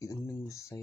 อีกอันนึงใส่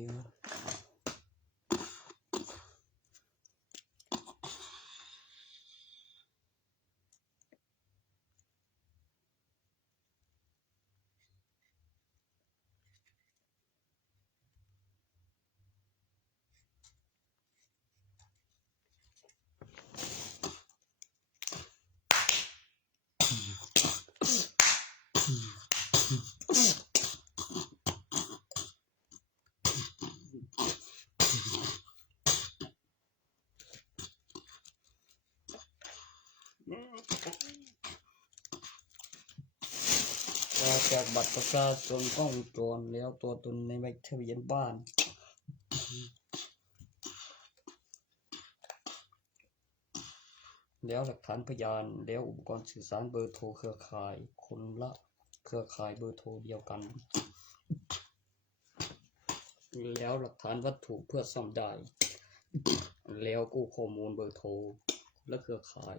จากบัตรประชาชนกล้องวงจรแล้วตัวตนในใบทะเบียนบ้านแล้วหลักฐานพยานแล้วอุปกรณ์สื่อสารเบอร์โทรเครือข่ายคนละเครือข่ายเบอร์โทรเดียวกันแล้วหลักฐานวัตถุเพื่อซ่อมได้แล้วกู้ข้อมูลเบอร์โทรและเครือข่าย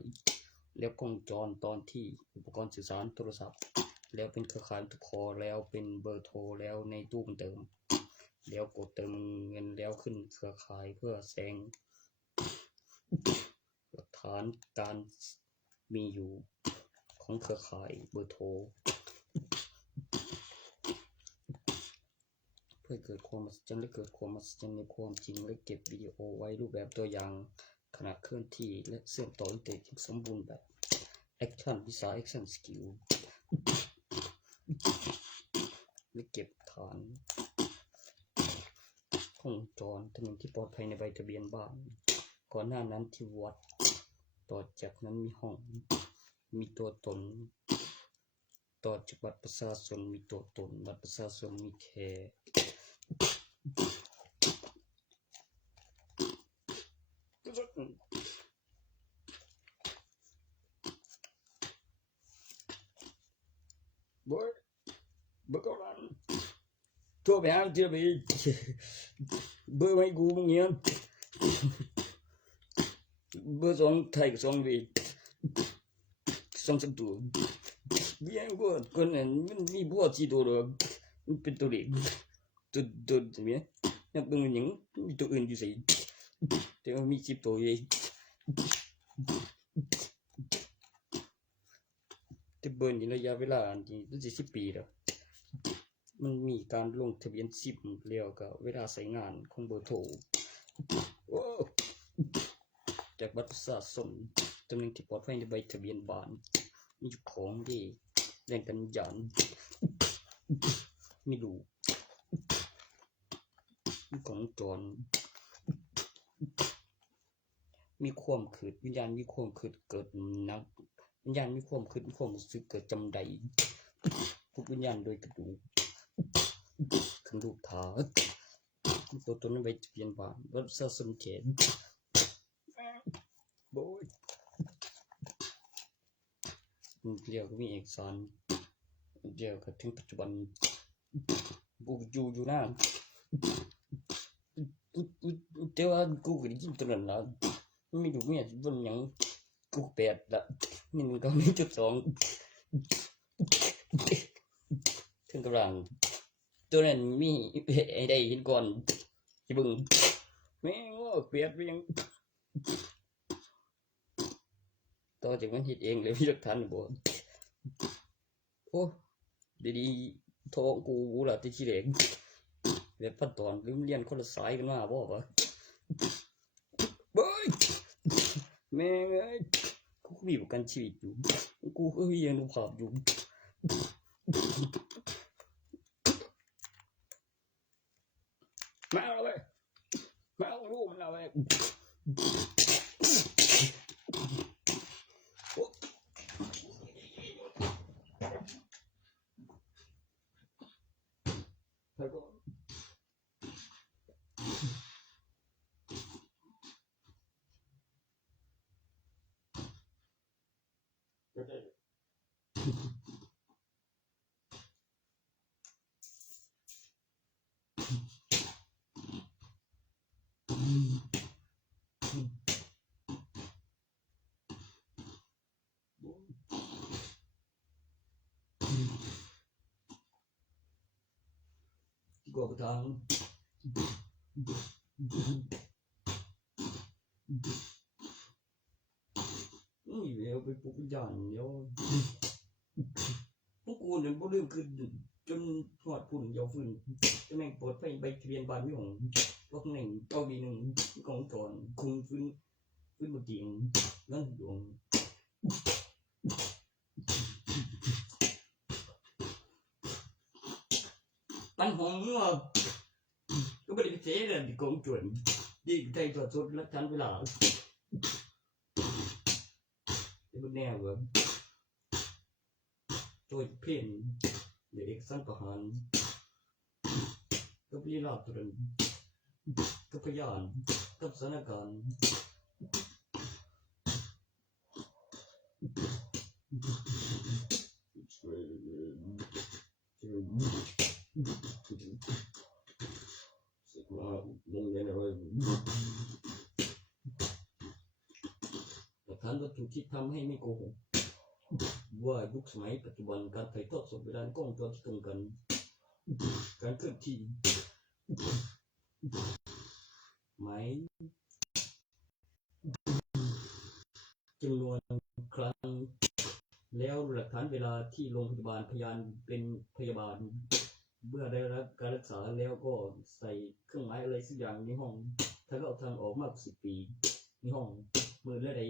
แล้วกล้องวงจรตอนที่อุปกรณ์สื่อสารโทรศัพท์แล้วเป็นเครือข่ายทุกคอแล้วเป็นเบอร์โทรแล้วในตู้เติมแล้วกดเติมเงินแล้วขึ้นเครือข่ายเพื่อแสดงหลักฐานการมีอยู่ของเครือข่ายเบอร์โทรเพื่อเกิดความมหัศจรรย์และเกิดความมหัศจรรย์ในความจริงและเก็บวิดีโอไว้รูปแบบตัวอย่างขณะเคลื่อนที่และเชื่อมต่ออินเทอร์เน็ตที่สมบูรณ์แบบ Action วิชา Action Skill และเก็บฐานข้องวงจรถนนที่ปลอดภัยในใบทะเบียนบ้านก่อนหน้านั้นที่วัดต่อจากนั้นมีห้องมีตัวตนต่อจากบัตรประชาชนมีตัวตนบัตรประชาชนมีแค่เบอร์เก้าล้านโทรไปหาเจ้าไปเบอร์ไม่กูมึงเงี้ยเบอร์สองไทยกับสองวีสองสักตัวเบี้ยก็คนนั้นมันมีบัวจีตัวเดียวมันเป็นตัวเล็กตัวเนี้ยนับเป็นอย่างมีตัวอื่นอยู่สิแต่ว่ามี10 ตัวเองแต่เบอร์นี้ระยะเวลาที่ตั้งแต่10 ปีแล้วมันมีการลงทะเบียนซิมแล้วก็เวลาใช้งานของเบอร์โทรจากบัตรประชาชนตำแหน่งที่ปลอดภัยในใบทะเบียนบ้านมีของดีแรงกันยันไม่รู้มีของจรมีความคืดวิญญาณมีความคืดเกิดนักวิญญาณมีความคืดมีความรู้สึกเกิดจำใดทุกวิญญาณโดยกระดูกขันดูกขาตัวตนในใบทะเบียนบ้านวัดสะสมเขตโบยเรียกมีเอกสารเรียกถึงปัจจุบันกูอยู่หน้าแต่ว่ากูก็ได้ยินตอนนั้นแล้วไม่รู้เนี่ยบนยังกู8ละนี่มันก็1.2ถึงกำลังตัวนั้นมีไอ้ได้เห็นก่อนที่บึงแม่งว่า8เพียงต่อจากมันเฮ็ดเองเลยมีหลักฐานบ่โอ้ดีๆโทรกูล่ะที่แรกแบบขั้นตอนลืมเรียนคนละสายกันมาบ่วะเบ้ยแม่งเอ้ยกูมีประกันชีวิตอยู่กูก็ยังดูภาพอยู่มาเอาเลยมาเอาลูกมันเอาเลยแล้วก็กบทางนี่เดี๋ยวไปปลุกวิญญาณเดี๋ยวพวกกูเนี่ยบ่ลืมคือจนหอดพุ่นเดี๋ยวฟื้นจะแม่งปลดไปใบทะเบียนบ้านของพวกหนึ่งเก้าดีหนึ่งของจอนคุมฟื้นบนเตียงนั่นดวงปันหงว่าก็ไม่ได้เสียเลยที่กองจวนยิ่งใจตัวสุดและทันเวลาเป็นแนวแบบตัวเพลน เอกสารประหารกับลีลาตรึงกับพยานกับสถานการณ์ประธานวัตถุที่ทำให้ไม่โกหกว่ายุคสมัยปัจจุบันการถ่ายทอดสดเวลากล้องจอที่ตรงกันการเคลื่อนที่หมายจำนวนครั้งแล้วหลักฐานเวลาที่โรงพยาบาลพยานเป็นพยาบาลเมื่อได้รับการรักษาแล้วก็ใส่เครื่องหมายอะไรสักอย่างในห้องถ้าก็เอาทางออกมากกว่า10 ปีในห้องมือและใด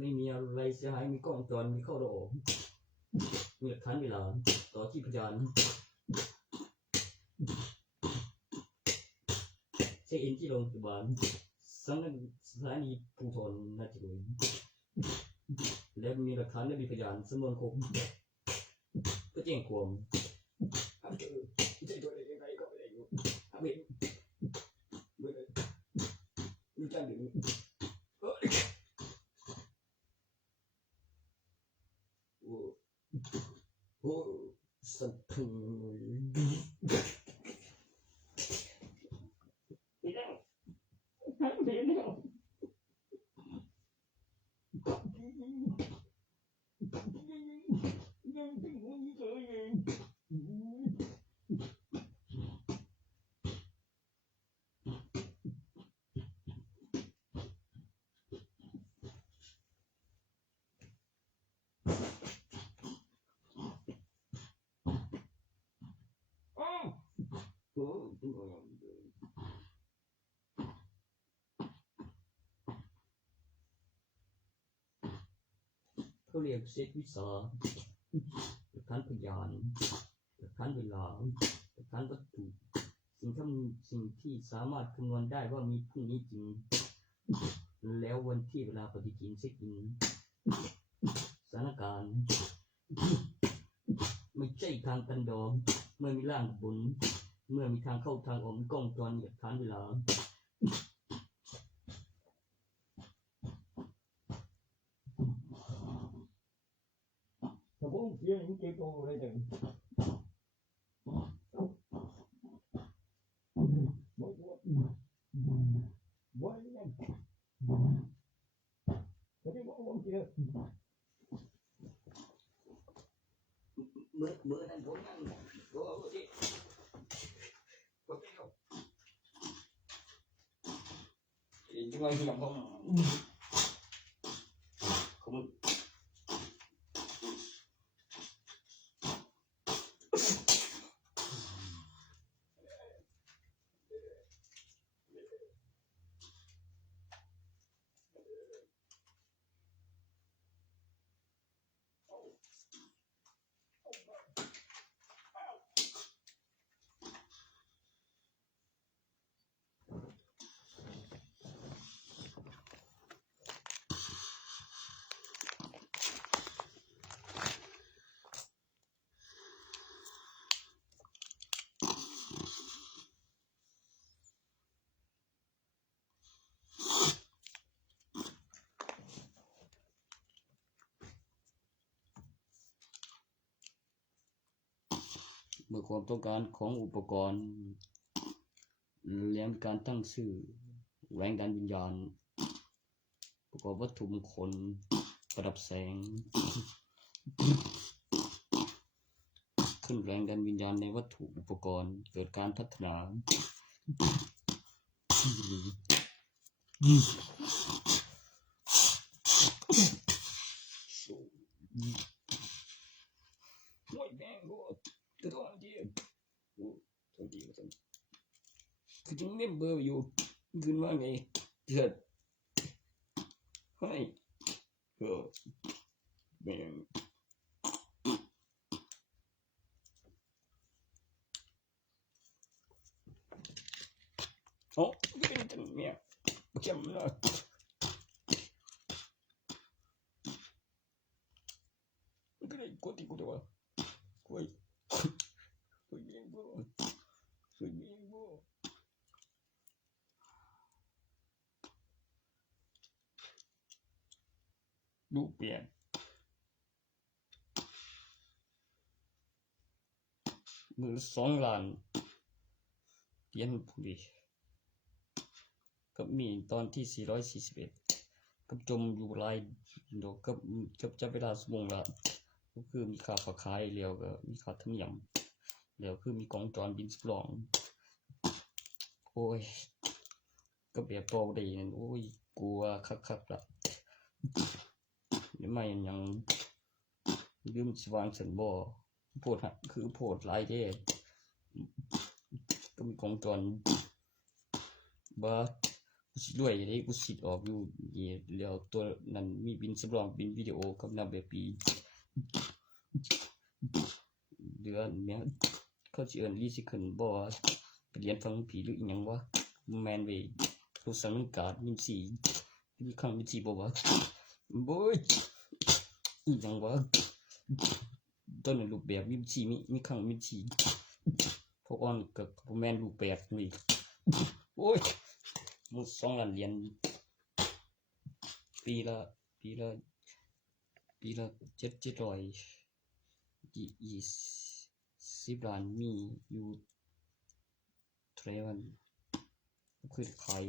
ไม่มีอะไรเสียหายมีกล้องจรมีเข้าออกมีหลักฐานเวลาต่อที่พยานเช็คอินที่โรงพยาบาลสถานีภูธรนาจิโรยและมีหลักฐานและมีพยานสำนวนครบก็แจ้งความใจตัวเองยังไงก็ไม่ได้อยู่เห็นเมื่อมีการดึงโอ้สัตว์ถึงนี่แล้วนี่แล้วเขาเรียกเซตวิสาหลักฐานพยานหลักฐานเวลาหลักฐานวัตถุสิ่งที่สามารถคำนวณได้ว่ามีพรุ่งนี้จริงแล้ววันที่เวลาปฏิทินเช็คอินสถานการณ์ไม่ใช่ทางกันดองเมื่อมีร่างบุญเมื่อมีทางเข้าทางออกกล้องจรหลักฐานเวลาถ้าผมเขียนอย่างเก็บตัวอะไรแต่บ่ยังก็ได้บอกผมเขียนเมื่อนั้นผมนั่งก็สิก็ไปเอาอีกจังไงที่ยังผมเมื่อความต้องการของอุปกรณ์และการตั้งชื่อแรงดันวิญญาณประกอบวัตถุมงคลประดับแสงขึ้นแรงดันวิญญาณในวัตถุอุปกรณ์เกิดการพัฒนาคือจึงเมมเบอร์อยู่ขึ้นว่าไงเกิดให้แบ่งโอ้ก็เป็นจังเนี่ยเข้มเลยก็ได้ก รูปแบบมือ2ล้านเหรียญผู้ดีก็มีตอนที่441กับจมอยู่หลายดอกกับจะเวลาชั่วโมงละก็คือมีค่าฝากขายแล้วก็มีค่าธรรมเนียมแล้วคือมีกองจรบินสำรองโอ้ยก็แบบต่อบ่ได้นั่นโอ้ยกลัวคักๆล่ะไม่หยังลืมสิวางซั่นบ่โพดคือโพดหลายแท้ก็มีกองจรบ่กูสิรวยได้กูสิออกอยู่นี่แล้วตัวนั้นมีบินสำรองบินวิดีโอกับนำแบบปีเดือนแม่เขาสิเอิ้นรีซิเคิลบ่ไปเรียนฟังผีหรืออีหยังวะแม่นเว้ยรู้สังการมีมีครั้งมี4บ่วะโอ้ยอีหยังวะต้นรูปแบบมีครั้งมี4พวกอ่อนก็บ่แม่นรูปแบบนี่โอ้ยมึง2ล้านเหรียญปีละ700 20ล้านมีอยู่เท่าไหร่วันคือขาย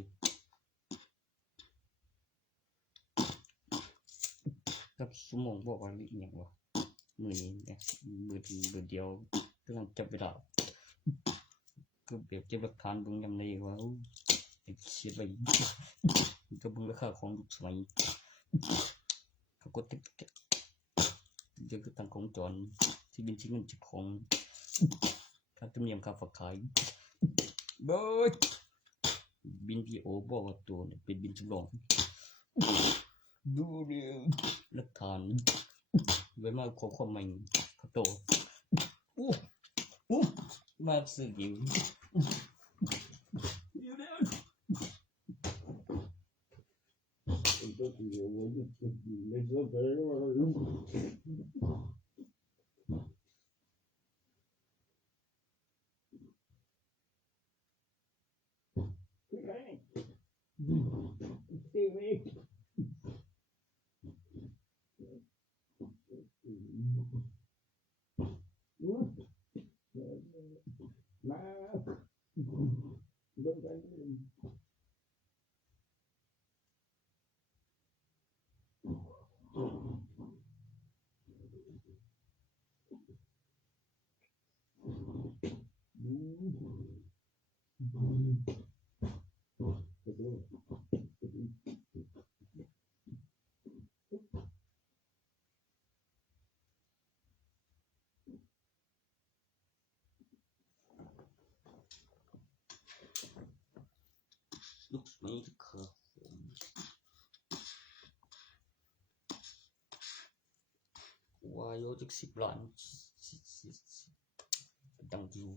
กับชั่วโมงบ่ว่าอีหยังวะมื้อนี้เนี่ยมื้อเดียวกำลังจับเวลาก็แบบเก็บหลักฐานเบิ่งยามใดว่าเสียไปก็เบิ่งราคาของยุคสมัยเขากดติ๊กเดี๋ยวคือตั้งของจรที่บินที่เงินเจ้าของค่าธรรมเนียมค่าฝากขายบิน PO บ่ว่าตัวเนี่ยเป็นบินสำรองดูเด้อหลักฐานไว้มาขอความใหม่เขาโตมาซื้อกินลูกนี้ครับวายจัก10ล้านดังอยู่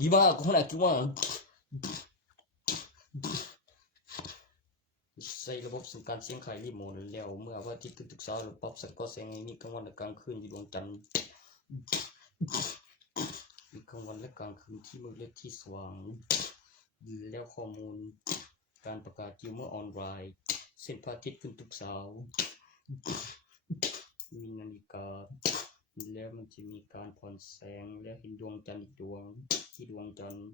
ดีมากขนาดที่ว่าใส่ระบบสัญญาณเสียงขายรีโมทแล้วเมื่อวันอาทิตย์ทุกๆเช้าเราปรับสัญญาณแสงให้มีกลางวันและกลางคืนอยู่ดวงจันทร์มีกลางวันและกลางคืนที่มืดและที่สว่างแล้วข้อมูลการประกาศอยู่เมื่อออนไลน์เส้นพระอาทิตย์ขึ้นทุกเช้ามีนาฬิกาแล้วมันจะมีการผ่อนแสงและเห็นดวงจันทร์อีกดวงที่ดวงจันทร์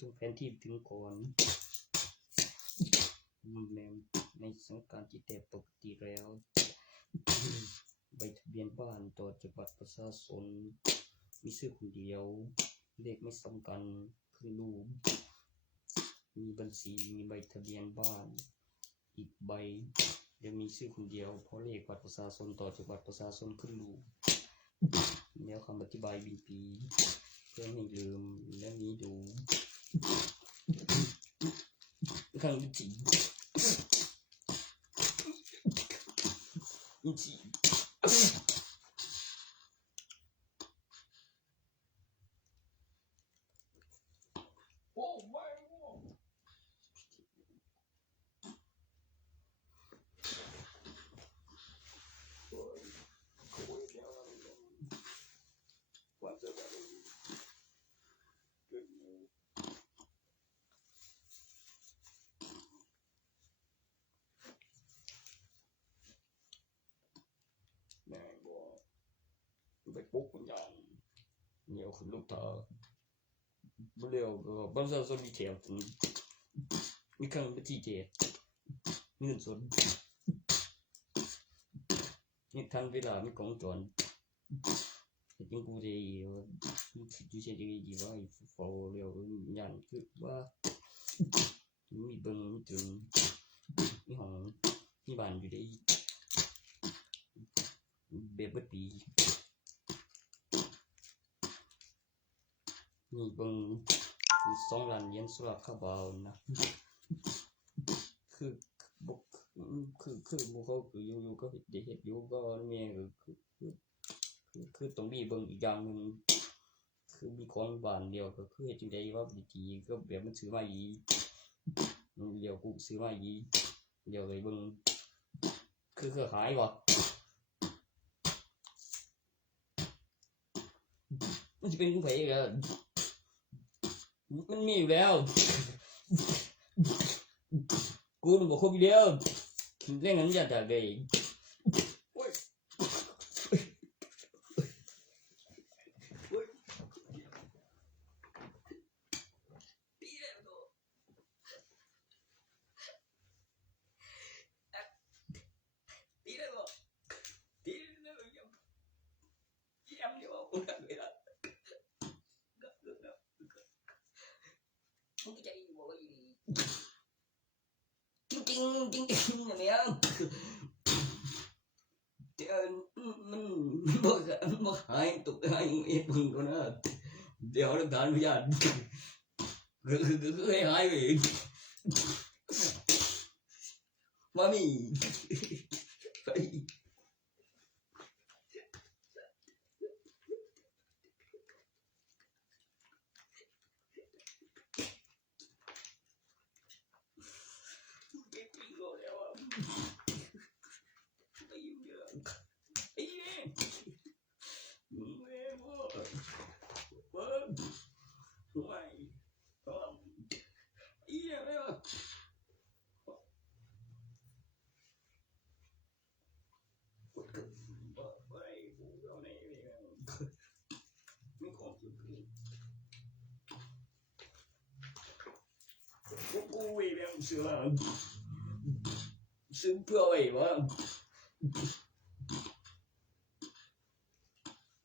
ตรงแผนที่ถึงก่อนในสถานการณ์ที่แต่ปกติแล้วใบทะเบียนบ้านต่อจากบัตรประชาชนมีชื่อคนเดียวเลขไม่ซ้ำกันคือรูปมีบัญชีมีใบทะเบียนบ้านอีกใบยังมีชื่อคนเดียวเพราะเลขบัตรประชาชนต่อจากบัตรประชาชนขึ้นรูปแล้วคำอธิบายบินปีเพื่อไม่ลืมและนี้ดูครั้งที่ ปุ๊กมันอย่างเหนียวขึ้นลูกตาบ่เร็วก็บ้านเราส่วนมีแถวมีเครื่องบัญชีเจ็ดมีเงินสดมีทันเวลามีกองจรแต่จริงกูจะอยู่เช่นดีว่าฟอเร็วยันคือว่ามีเบิ้งมีตึงมีห้องมีบ้านอยู่ได้แบบบัดปีมีเบิ้ง2 ล้านเหรียญสุราคาบาวนะคือบุกคือบุกเขาคืออยู่ก็เด็ดอยู่ก็เนี่ยคือต้องมีเบิ้งอีกอย่างนึงคือมีของบ้านเดียวก็คือจังได๋ว่าดีก็แบบมันซื้อมาอีเดี๋ยวกูซื้อมาอีเดี๋ยวเลยเบิ้งคือหายว่ะมันจะเป็นกูไผอีกแล้วมันมีอยู่แล้วกูมันบอกครบอยู่แล้วเรื่องนั้นอย่าด่าเลยจริงอย่างเนี้ยมันบ่หายตกหายเอ็ดพึ่งก็นะเดี๋ยวหลักฐานพยานคือให้หายไปมามีไปกูอีแบบซื้อเพื่อไว้ว่า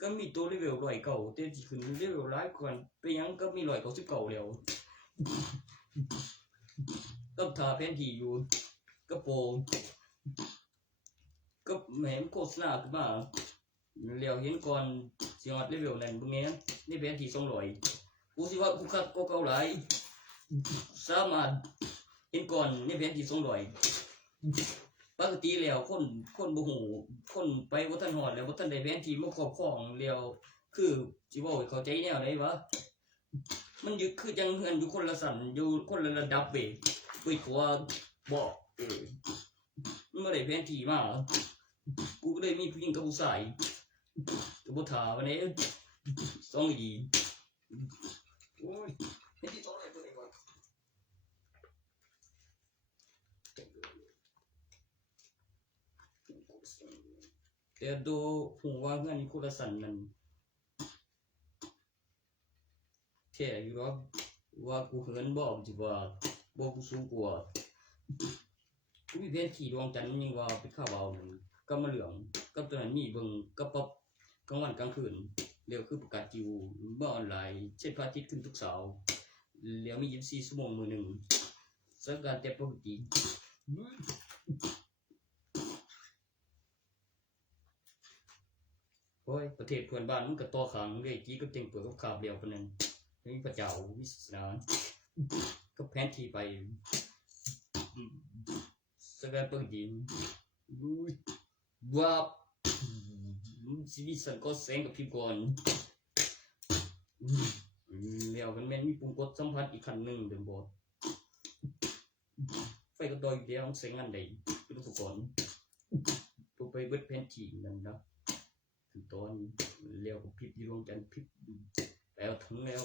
ก็มีตัวเลเวล100เก่าแต่ที่ขึ้นเลเวลร้ายกว่าไปยังก็มี199แล้วก็ทาแผนที่อยู่ก็โปก็แหมโฆษณาขึ้นมาแล้วเห็นก่อนสิฮอดเลเวลนั้นบ่แม่นนี่แผนที่200กูสิว่ากูคักก็เก่าหลายสามารถเห็นก่อนนี่แผนที่200ปกติแล้วคนบ่ฮู้คนไปบ่ทันฮอดแล้วบ่ทันได้แผนที่มาครอบครองแล้วคือสิเว้าให้เข้าใจแนวใดวะมันอยู่คือจังเฮือนอยู่คนละสั่นอยู่คนละระดับเว้ยกว่าบอกมันบ่ได้แผนที่มากูก็เลยมีผู้หญิงกับผู้ชายก็บ่ท่าวันนี้2ดีโอ้ยแผนที่200เบิ่งก่อนแต่ดูหูว่าเงินนี่คนละสั่นนั่นแท้อยู่ว่ากูเหินบ่สิว่าบ่กูสูงกว่ากูมีแผนที่ดวงจันทร์ยังว่าไปข้าวเอานั่นก็มาเหลืองกับตัวนั้นมีเบิ่งกับป๊อปกลางวันกลางคืนเดี๋ยวคือประกาศจิวบ่ออนไลน์เช็ดพระอาทิตย์ขึ้นทุกเสาร์แล้วมี24ชั่วโมงมื้อนึงสังการแต่ปกติโอ้ยประเทศเพื่อนบ้านมันก็ต่อขังเลยกี้ก็เต็งเปิดกับข่าวเดียวปานนั้นมีพระเจ้าวิสนาก็แผนที่ไปสังการปกติว้าชีวิตสังก็แสงกับพี่ก่อนแล้วมันแม่นมีปุ่มกดสัมผัสอีกขั้นหนึ่งเดิมบ่ไฟก็ดอยอยู่เดียวต้องใช้งานได้คือทุกคนตัวไปเบิดแผนที่นั่นนะถึงตอนเลี้ยวกับพิบอยู่ดวงจันทร์พิบแล้วถึงแล้ว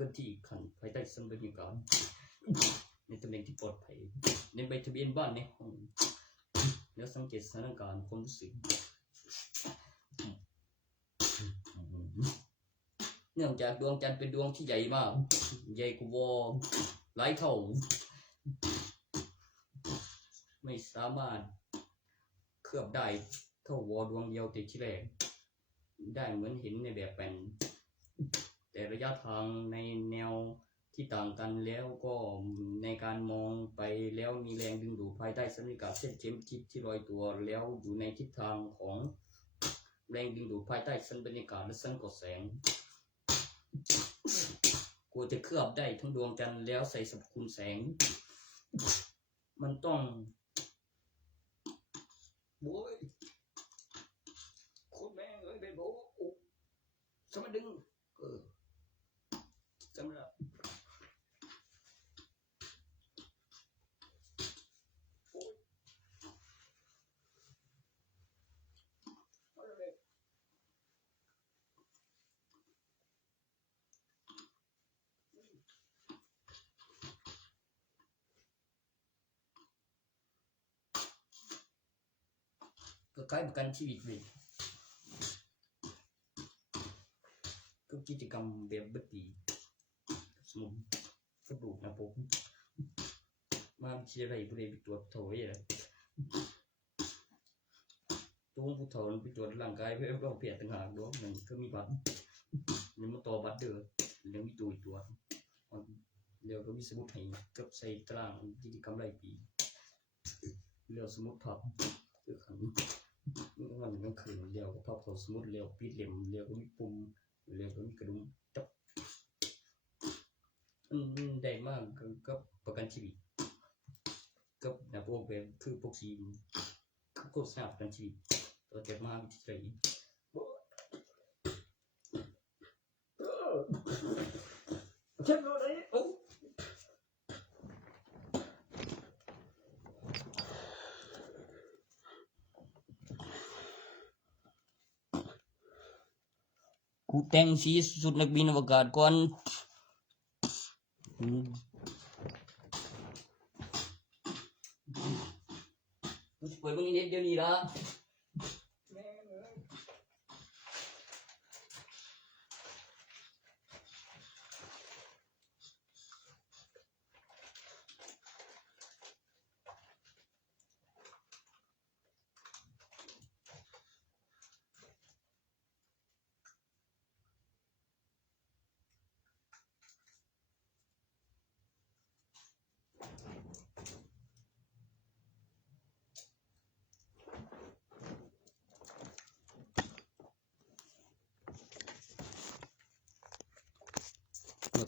ก็ที่ขันภายใต้สัมบรรยากาศในตำแหน่งที่ปลอดภัยในใบทะเบียนบ้านในห้องแล้วสังเกตสถานการณ์ความรู้สึก เนื่องจากดวงจันทร์เป็นดวงที่ใหญ่มากใหญ่กว่าวอหลายเท่าไม่สามารถเคลือบได้เท่าวอดวงเดียวติดที่แรกได้เหมือนเห็นในแบบแผ่นแต่ระยะทางในแนวที่ต่างกันแล้วก็ในการมองไปแล้วมีแรงดึงดูดภายใต้สัญญากาศเส้นเข็มทิศที่ลอยตัวแล้วอยู่ในทิศทางของแรงดึงดูดภายใต้สัญบรรยากาศและสัญกดแสงกว่าจะเคลือบได้ทั้งดวงจันทร์แล้วใส่สรรพคุณแสงมันต้องโว้ยโคตรแม่งเอ้ยเบโบสมัยดึงสำหรับก็คล้ายประกันชีวิตเลยก็กิจกรรมแบบบัดดี้สมุนกระดูกนะผมมาเชียร์อะไรบริเวณตัวโถยอะไรตัวผู้ถอนไปตรวจร่างกายเพื่อเราเปลี่ยนต่างหากด้วยมันก็มีบัตรมันมาต่อบัตรเด้อเรื่องมีตัวเดี๋ยวก็มีสมุดให้กับใส่ตารางกิจกรรมรายปีเรียวสมุดพับคือขันมันก็คือเรียวก็พับเขาสมุดเรียวปิดเหลี่ยมเรียวก็มีปุ่มเรียวก็มีกระดุมจับได้มากก็ประกันชีวิตก็นะพวกแบบคือพวกซีมก็ทราบประกันชีวิตตัวเจ็บมากที่ใจเช็คดูเลยกูแต่งสีสุดนักบินอวกาศก่อนกูเปิดมึงเดี๋ยวนี้ละ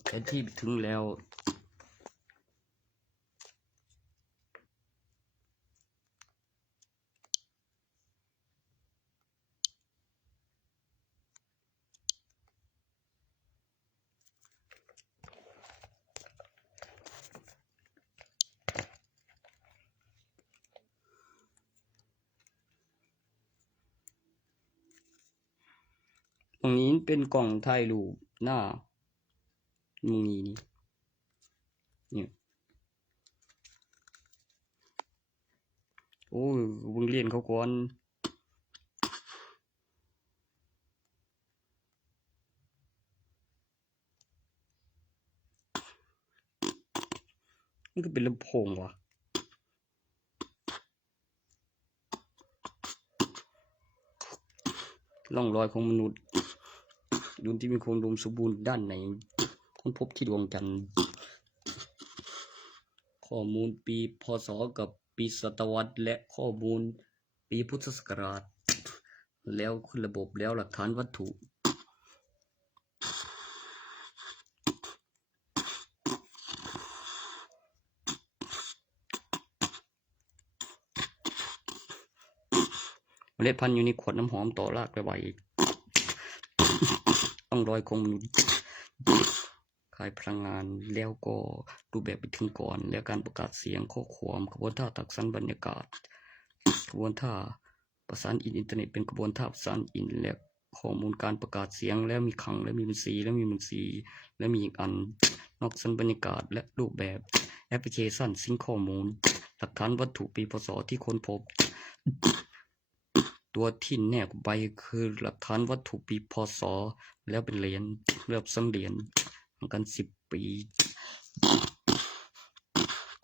แผนที่ถึงแล้วตรงนี้เป็นกล่องถ่ายรูปหน้ามึงนี่เนี่ยโอ้ยมึงเรียนเขาก่อนมันก็เป็นลำโพงว่ะร่องรอยของมนุษย์ดวงที่มีโครงดมสมบูรณ์ด้านในค้นพบที่ดวงจันทร์ข้อมูลปีพ.ศ. กับปีศตวรรษและข้อมูลปีพุทธศักราชแล้วขึ้นระบบแล้วหลักฐานวัตถุเมล็ดพันธุ์อยู่ในขวดน้ำหอมต่อรากไปไวต้องรอยของมนุษย์ขายพลังงานแล้วก็รูปแบบไปถึงก่อนแล้วการประกาศเสียงข้อความกระบวนท่าตักสันบรรยากาศกระบวนท่าประสานอินเทอร์เน็ตเป็นกระบวนท่าประสานและข้อมูลการประกาศเสียงแล้วมีคลังและมีบัญชีแล้วมีบัญชีและมีอีกอันนอกสันบรรยากาศและรูปแบบแอปพลิเคชันซิงข้อมูลหลักฐานวัตถุปีพ.ศ. ที่ค้นพบ ตัวที่แนบใบคือหลักฐานวัตถุปีพศแล้วเป็นเหรียญเริ่มซ้ำเหรียญกัน10 ปี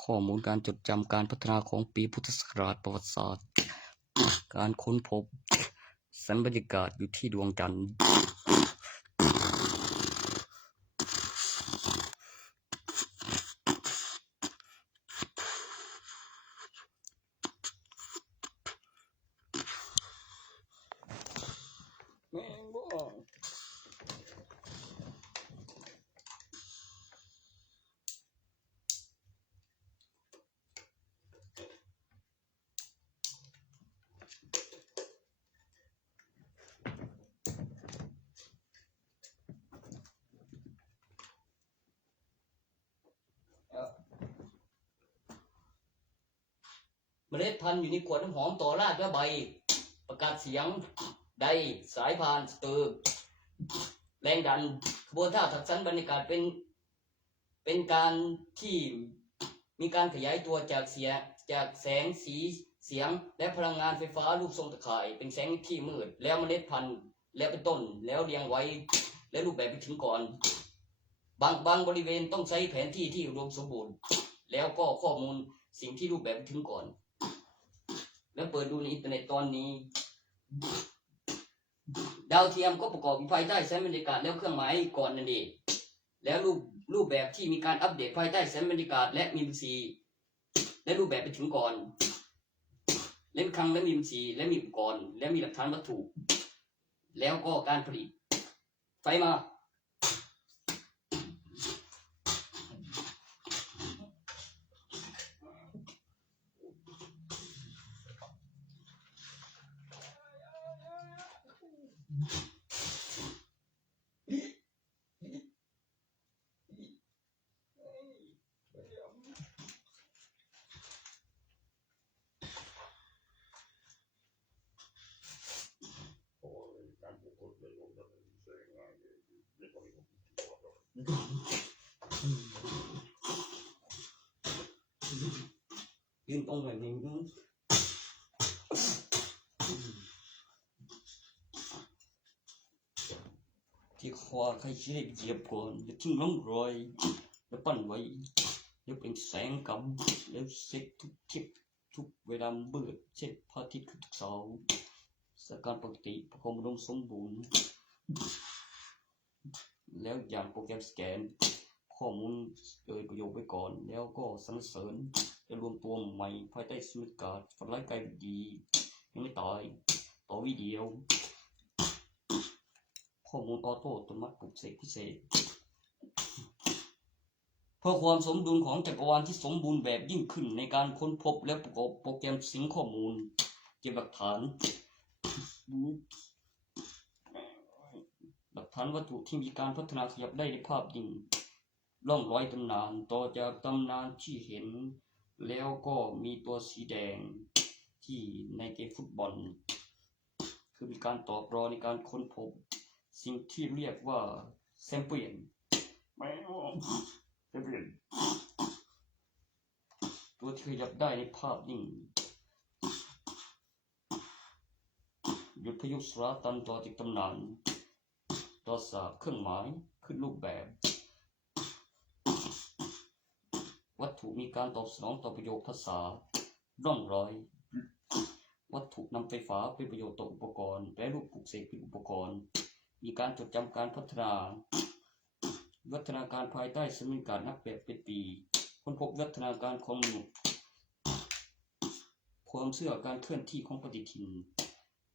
ข้อมูลการจดจำการพัฒนาของปีพุทธศักราชประวัติศาสตร์การค้นพบสันบรรยากาศอยู่ที่ดวงจันทร์แม่งบ่เมล็ดพันธุ์อยู่ในขวดน้ำหอมต่อรากและใบประกาศเสียงใดสายพานสเตอร์แรงดันขบวนท่าทักษะบรรยากาศเป็นการที่มีการขยายตัวจากแสงสีเสียงและพลังงานไฟฟ้ารูปทรงตะข่ายเป็นแสงที่มืดแล้วเมล็ดพันธุ์แล้วเป็นต้นแล้วเรียงไว้และรูปแบบไปถึงก่อนบางบริเวณต้องใช้แผนที่ที่รวมสมบูรณ์แล้วก็ข้อมูลสิ่งที่รูปแบบไปถึงก่อนแล้วเปิดดูในอินเทอร์เน็ตตอนนี้ดาวเทียมก็ประกอบอยู่ภายใต้แสงบรรยากาศแล้วเครื่องหมายก่อนนั่นเองแล้วรูปแบบที่มีการอัปเดตภายใต้แสงบรรยากาศและมีมซีและรูปแบบไปถึงก่อนเล่นครั้งและมีมซีและมีอุปกรณ์และมีหลักฐานวัตถุแล้วก็การผลิตไฟมายืนตรงแบบนี้ที่คอใครเชื่อเหยียบก่อนจะทิ้งร่องรอยแล้วปั้นไว้แล้วเป็นแสงกำแล้วเซ็ตทุกทิศทุกเวลาเบิดเช็ดพระอาทิตย์ขึ้นทุกเสาร์สถานการณ์ปกติประคองอุดมสมบูรณ์แล้วอย่างโปรแกรมสแกนข้อมูลประโยคไว้ก่อนแล้วก็สรรเสริญจะรวมตัวใหม่ภายใต้สมการฝันร้ายกลายเป็นดียังไม่ตายต่อวิเดียวข้อมูลออโต้อัตโนมัติปลุกเสกพิเศษเพื่อความสมดุลของจักรวาลที่สมบูรณ์แบบยิ่งขึ้นในการค้นพบและประกอบโปรแกรมสิงข้อมูลเก็บหลักฐานวัตถุที่มีการพัฒนาขยับได้ในภาพยิ่งร่องรอยตำนานต่อจากตำนานที่เห็นแล้วก็มีตัวสีแดงที่ในเกมฟุตบอลคือมีการตอบรอในการค้นพบสิ่งที่เรียกว่าแซมเปียนตัวที่ขยับได้ในภาพยิ่งหยุดพยุสราตันต่อจากตำนานต่อสาเครื่องหมายขึ้นรูปแบบวัตถุมีการตอบสนองต่อประโยคภาษาร่องรอยวัตถุนำไฟฟ้าเป็นประโยชน์ต่ออุปกรณ์แปรรูปปลุกเสกเป็นอุปกรณ์มีการจดจำการพัฒนาวัฒนาการภายใต้สมการนับแบบเป็นปีค้นพบวัฒนาการของมนุษย์ความเชื่อการเคลื่อนที่ของปฏิทิน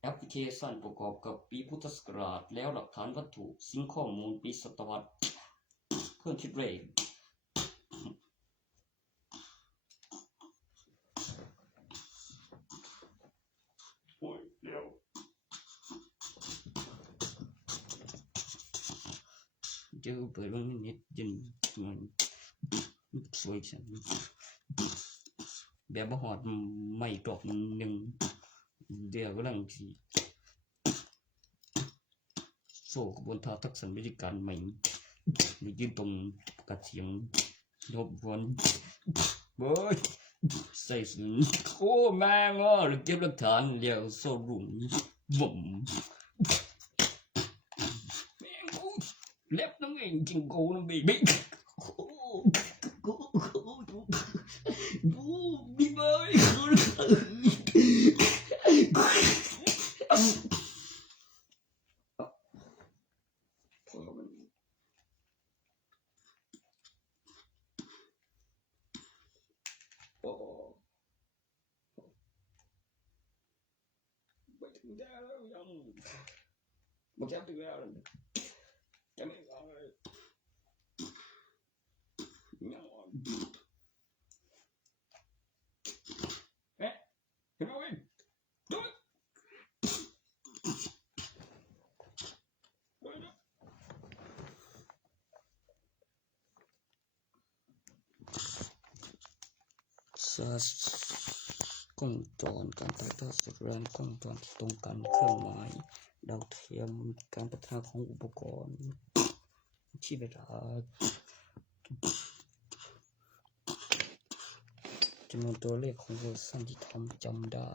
แอปพลิเคชันประกอบกับปีพุทธศักราชแล้วหลักฐานวัตถุสิ่งข้อมูลปีศตวรรษเพื่อคิดเลขเจอเปิดลงเน็ตจนมันสวยจังแบบบ่หอดไม่ตกหนึ่งเดี๋ยวกำลังที่โซ่กระบวนท่าทักษะวิธีการใหม่มียืนตรงประกาศเสียงรบกวนเบ้ย ใส่สูงโอ้แม่งอ่ะเก็บหลักฐานเดี๋ยวโซรุ่มบ่มแม่งกูเล็บน้ำเองจริงกูน้ำเบบี้กูบีบอยบอกจะถึงแล้วจะไม่เอาเลยยังอ่อนเฮ้ยเห็นไหมเว้ยดูกล้องจรการถ่ายทอดสดแรงกล้องจรตรงกันเครื่องหมายดาวเทียมการพัฒนาของอุปกรณ์ที่เวลาจำนวนตัวเลขของเวอร์ชันที่จำได้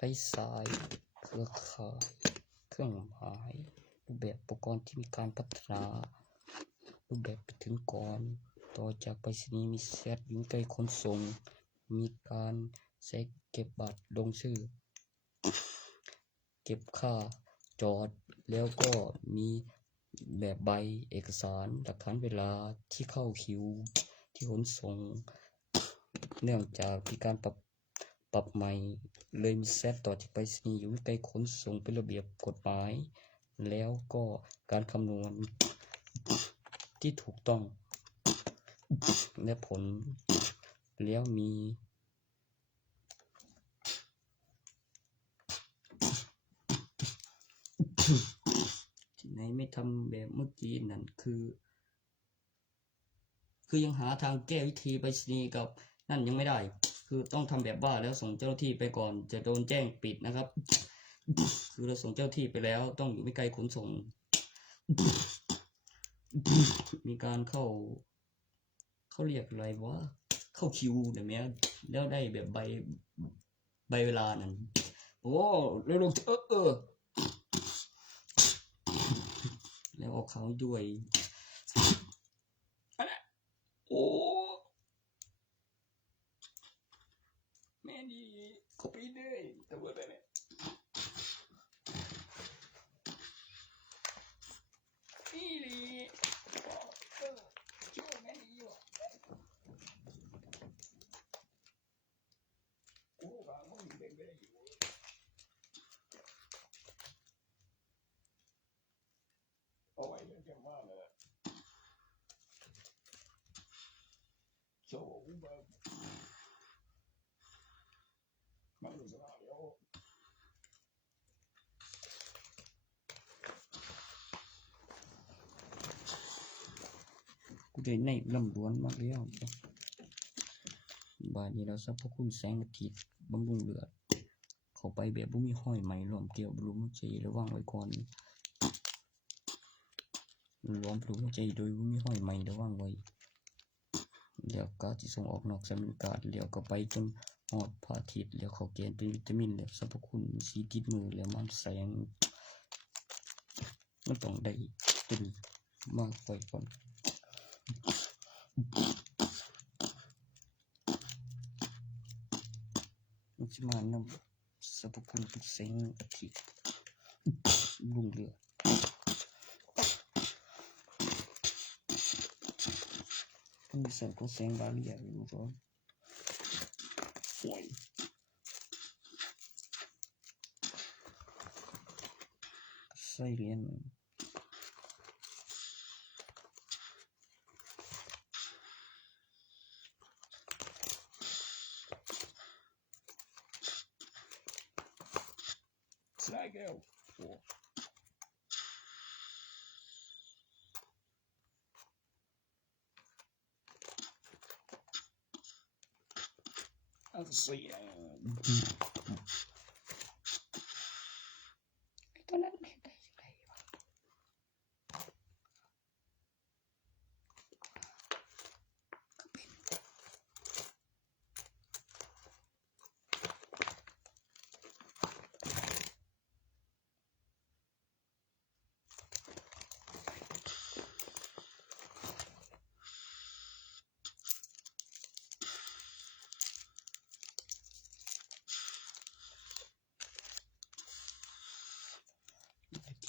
ไร้สายเครือข่ายเครื่องหมายรูปแบบอุปกรณ์ที่มีการพัฒนารูปแบบไปถึงก่อนต่อจากไปรษณีย์มีแซดอยู่ใกล้ขนส่งมีการใช้เก็บบัตรลงชื่อเก็บค่าจอดแล้วก็มีแบบใบเอกสารหลักฐานเวลาที่เข้าคิวที่ขนส่งเนื่องจากมีการปรับใหม่เลยมีแซดต่อจากไปรษณีย์อยู่ใกล้ขนส่งเป็นระเบียบกฎหมายแล้วก็การคำนวณที่ถูกต้องและผลแล้วมีที่ไหนไม่ทำแบบเมื่อกี้นั่นคือยังหาทางแก้วิธีไปรษณีย์กับนั่นยังไม่ได้คือต้องทำแบบว่าแล้วส่งเจ้าหน้าที่ไปก่อนจะโดนแจ้งปิดนะครับคือเราส่งเจ้าที่ไปแล้วต้องอยู่ไม่ไกลขนส่งมีการเข้าเขาเรียกอะไรวะเข้าคิวแบบนี้แล้วได้แบบใบเวลานั่นโอ้แล้วลงแล้วเอาเขาด้วยโอ้แม่ดีเขาไปเลยแต่ว่าอะไรเนี่ยนี่เลยช่วยแม่ดีว่ะโอ้บางคนเด็กได้อยู่เอาไว้เยอะมากเลยโชว์แบบมันรู้สึกอะไรกูได้ในลำดวนมาแล้วบาดนี้เราสรรพคุณแสงอาทิตย์บำรุงเลือดเข้าไปแบบบ่มีห้อยไหมรวมเกี่ยวบำรุงใจระวังไว้ก่อนรวมบำรุงใจโดยบ่มีห้อยไหมระวังไว้แล้วก็สิส่งออกนอกสำนักงานแล้วก็ไปจนฮอดพระอาทิตย์แล้วเข้าเกณฑ์เป็นวิตามินแล้วสรรพคุณสีติดมือแล้วมันแสงมันต้องได้เป็นมากไว้ก่อนมันสิมานำสรรพคุณเป็นแสงอาทิตย์รุ่งเรืองมันมีแสงของแสงบาเรียอยู่ร้อนสวยใส่เหรียญ แก้วโอ้เอาเสียงตอนนั้นไม่ได้อะไรวะ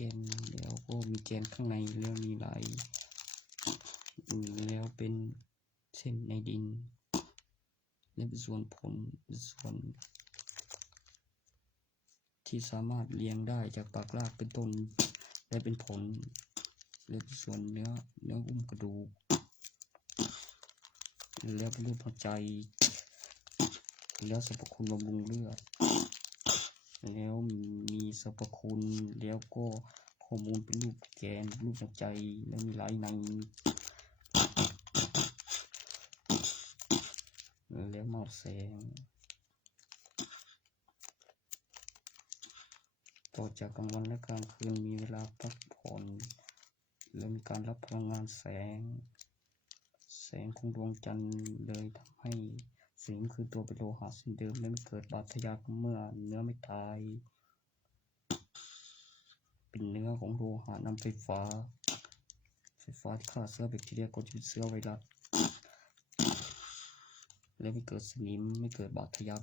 เกมแล้วก็มีเกมข้างในแล้วมีลายแล้วเป็นเส้นในดินและเป็นส่วนผลส่วนที่สามารถเลี้ยงได้จากปากรากเป็นต้นและเป็นผลและเป็นส่วนเนื้ออุ้มกระดูกแล้วเป็นรูปหัวใจแล้วสรรพคุณบำรุงเลือดแล้วมีสรรพคุณแล้วก็ข้อมูลเป็นรูปแกนรูปหัวใจแล้วมีหลายในแล้วหมอดแสงต่อจากกลางวันและกลางคืนมีเวลาพักผ่อนแล้วมีการรับพลังงานแสงของดวงจันทร์เลยทำให้สิ่งคือตัวเป็นโลหะเช่นเดิมและไม่เกิดบาดทะยักเมื่อเนื้อไม่ตายเป็นเนื้อของโลหะนำไฟฟ้าที่ฆ่าเชื้อแบคทีเรียก็จะเป็นเชื้อไวรัสและไม่เกิดสนิมไม่เกิดบาดทะยัก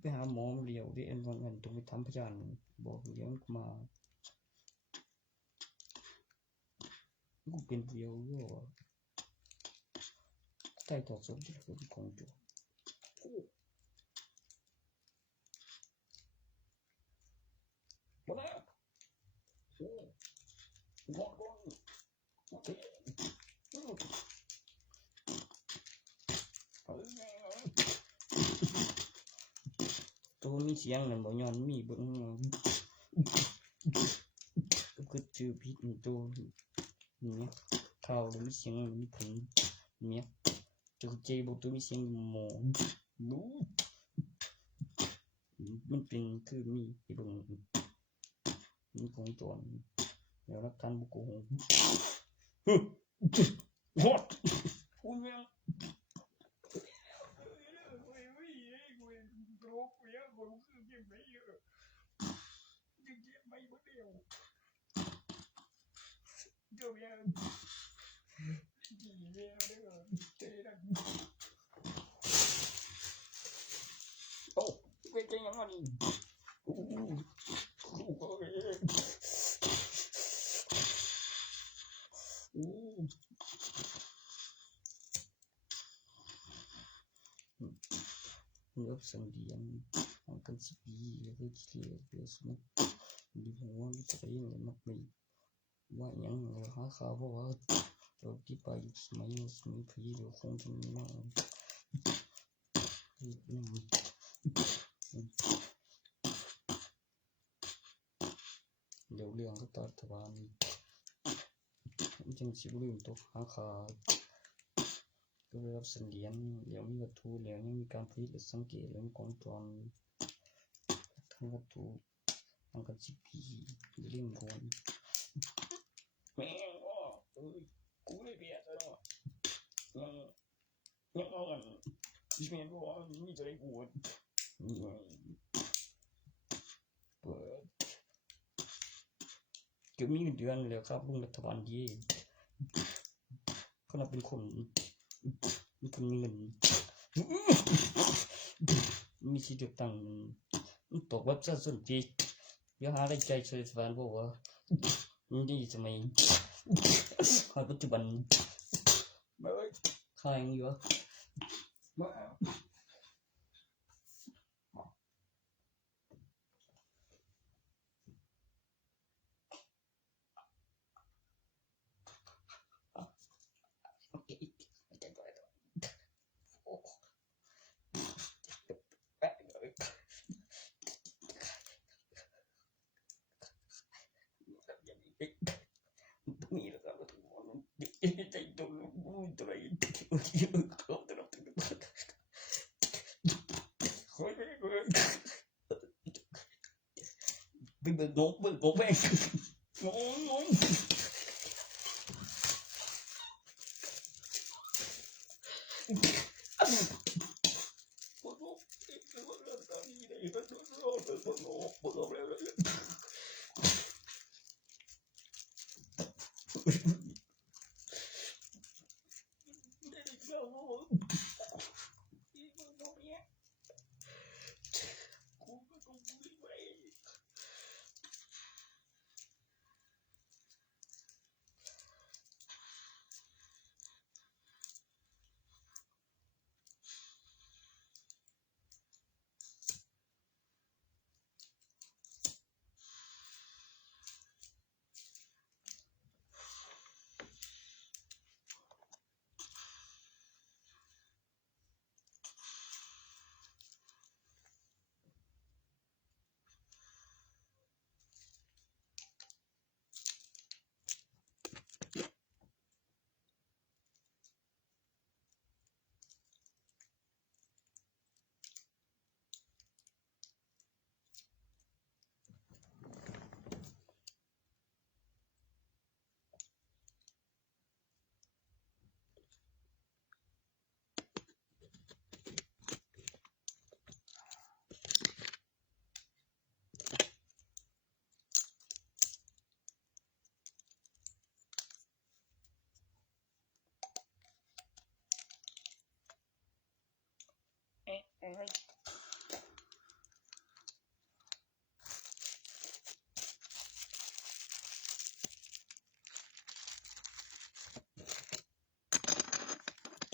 ไปหาหมอเลี้ยวที่วันนั้นต้องไปทำพยานบอกเลี้ยงมากูเป็นเดียวก็ใต้ถอดสมที่คือของจุมาแล้วงอก้อนตัวมีเสียงนั่นบ่ย้อนมีเบิ่งก็จือพิษตัวเนี่ยข่าวมีเสียงมีผลเนี่ยตัวเจบอกตัวมีเสียงหมอบูมันเป็นคือมีที่เบิ่งมีของตัวแล้วรักกันบุกโกงฮอตกูเนี่ยโอ้เวทียังไงlớp sân điện còn cần chỉ cái chỉ để xuống đi mua đi thấy người mặc mìnhว่าอย่างเราหาข่าวเพราะว่าเราที่ไปสมัยผีเราคงจะมีมากเดี๋ยวเรื่องก็ตัดทวารจึงสิบลืมตัวหาข่าวก็ได้รับสัญญาณเดี๋ยวมีวัตถุแล้วยังมีการผลิตสังเกตเรื่องของจรทั้งวัตถุทั้งกับจิพีเรื่องคนแม่งก็กูเลยเบียดแล้วยังเอากันที่แม่ก็ว่ามีจะได้กูเปิดเกี่ยวมีเดือนแล้วครับลุงรัฐบาลดีเขานับเป็นคนมีคนมีเงิน มีสิทธิ์เลือกตั้งมันตกแบบซะส่วนที่เดี๋ยวหาได้ใจช่วยสถานบ่ว่านี่สมัยปัจจุบันบ่ขายอยู่บ่นี่ล่ะครับทุกคนใจตรงตัวไหนโอ้ยไปเบิ่งนกแม่งงง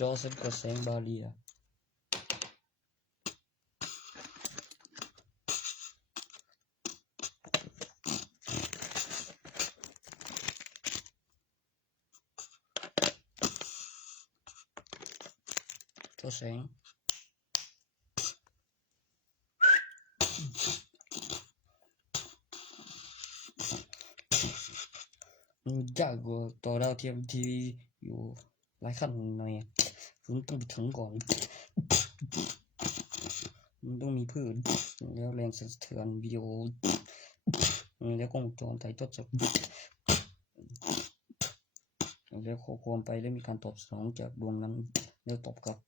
จอเสร็จก็แสงบาเลียจอแสงยากกว่าต่อดาวเทียมทีวีอยู่หลายขั้นหน่อยคือมันต้องไปถึงก่อนมันต้องมีพื้นแล้วแรงสั่นสะเทือนวิดีโอแล้วกล้องวงจรถ่ายทอดสดแล้วข้อความไปแล้วมีการตอบสนองจากดวงนั้นแล้วตอบกลับ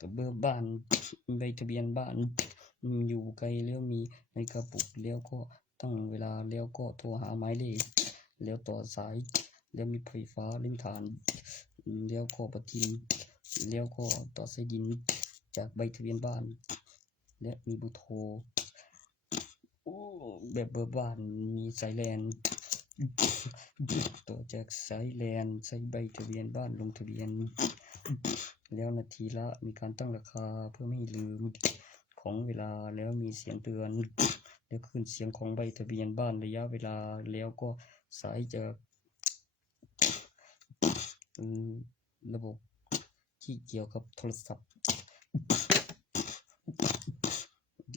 กับเบอร์บ้านใบทะเบียนบ้านอยู่ไกลแล้วมีในกระปุกแล้วก็ตั้งเวลาแล้วก็โทรหาหมายเลขแล้วต่อสายแล้วมีไฟฟ้าเล่นฐานแล้วก็ปฏิทินแล้วก็ต่อสายดินจากใบทะเบียนบ้านและมีเบอร์โทรแบบเบอร์บ้านมีสายแลนต่อจากสายแลนใช้ใบทะเบียนบ้านลงทะเบียนแล้วนาทีละมีการตั้งราคาเพื่อไม่ให้ลืมของเวลาแล้วมีเสียงเตือนแล้วขึ้นเสียงของใบทะเบียนบ้านระยะเวลาแล้วก็สายจากระบบที่เกี่ยวกับโทรศัพท์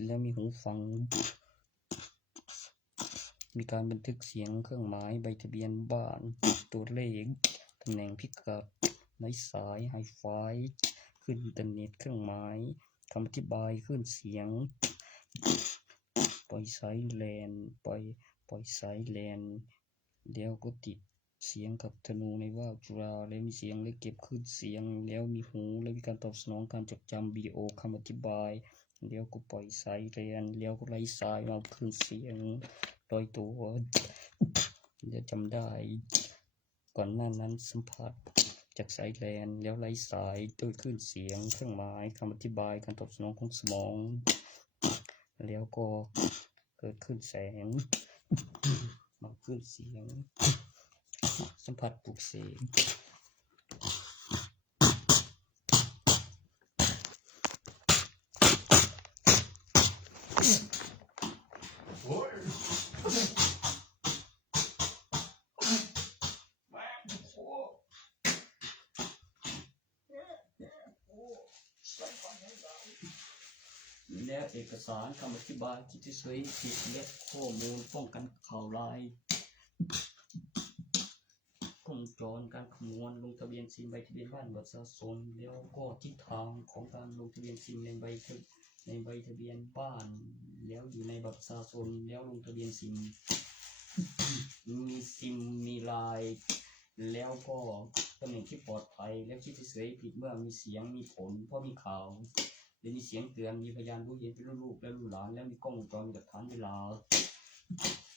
แล้วมีหูฟังมีการบันทึกเสียงเครื่องหมายใบทะเบียนบ้านตัวเลขตำแหน่งพิกัดในสายไฮไฟขึ้นอินเทอร์เน็ตเครื่องหมายคำอธิบายขึ้นเสียงปล่อยสายแลนปล่อยสายแลนแล้วก็ติดเสียงกับธนูในว่าวจุฬาแล้วมีเสียงและเก็บขึ้นเสียงแล้วมีหูและมีการตอบสนองการจดจำวิดีโอคำอธิบายแล้วก็ปล่อยสายแลนแล้วก็ไล่สายมาขึ้นเสียงลอยตัวจะจำได้ก่อนหน้านั้นสัมผัส จากสายแลนแล้วไร้สายด้วยคลื่นเสียงเครื่องหมายคำอธิบายการตอบสนองของสมองแล้วก็เกิดคลื่นแสงมาคลื่นเสียงสัมผัสปลุกเสกและเอกสารคำอธิบายที่จะช่วยผิดและข้อมูลป้องกันข่าวร้ายกล้องจรการคำนวณลงทะเบียนซิมใบทะเบียนบ้านบัตรประชาชนแล้วก็ทิศทางของการลงทะเบียนซิมในใบทะเบียนบ้านแล้วอยู่ในบัตรประชาชนแล้วลงทะเบียนซิมมีซิมมีลายแล้วก็ตำแหน่งที่ปลอดภัยแล้วคิดเฉยๆผิดเมื่อมีเสียงมีผลเพราะมีข่าวหรือมีเสียงเตือนมีพยานรู้เห็นเป็นรูปและลูกหลานแล้วมีกล้องวงจรมีหลักฐานเวลา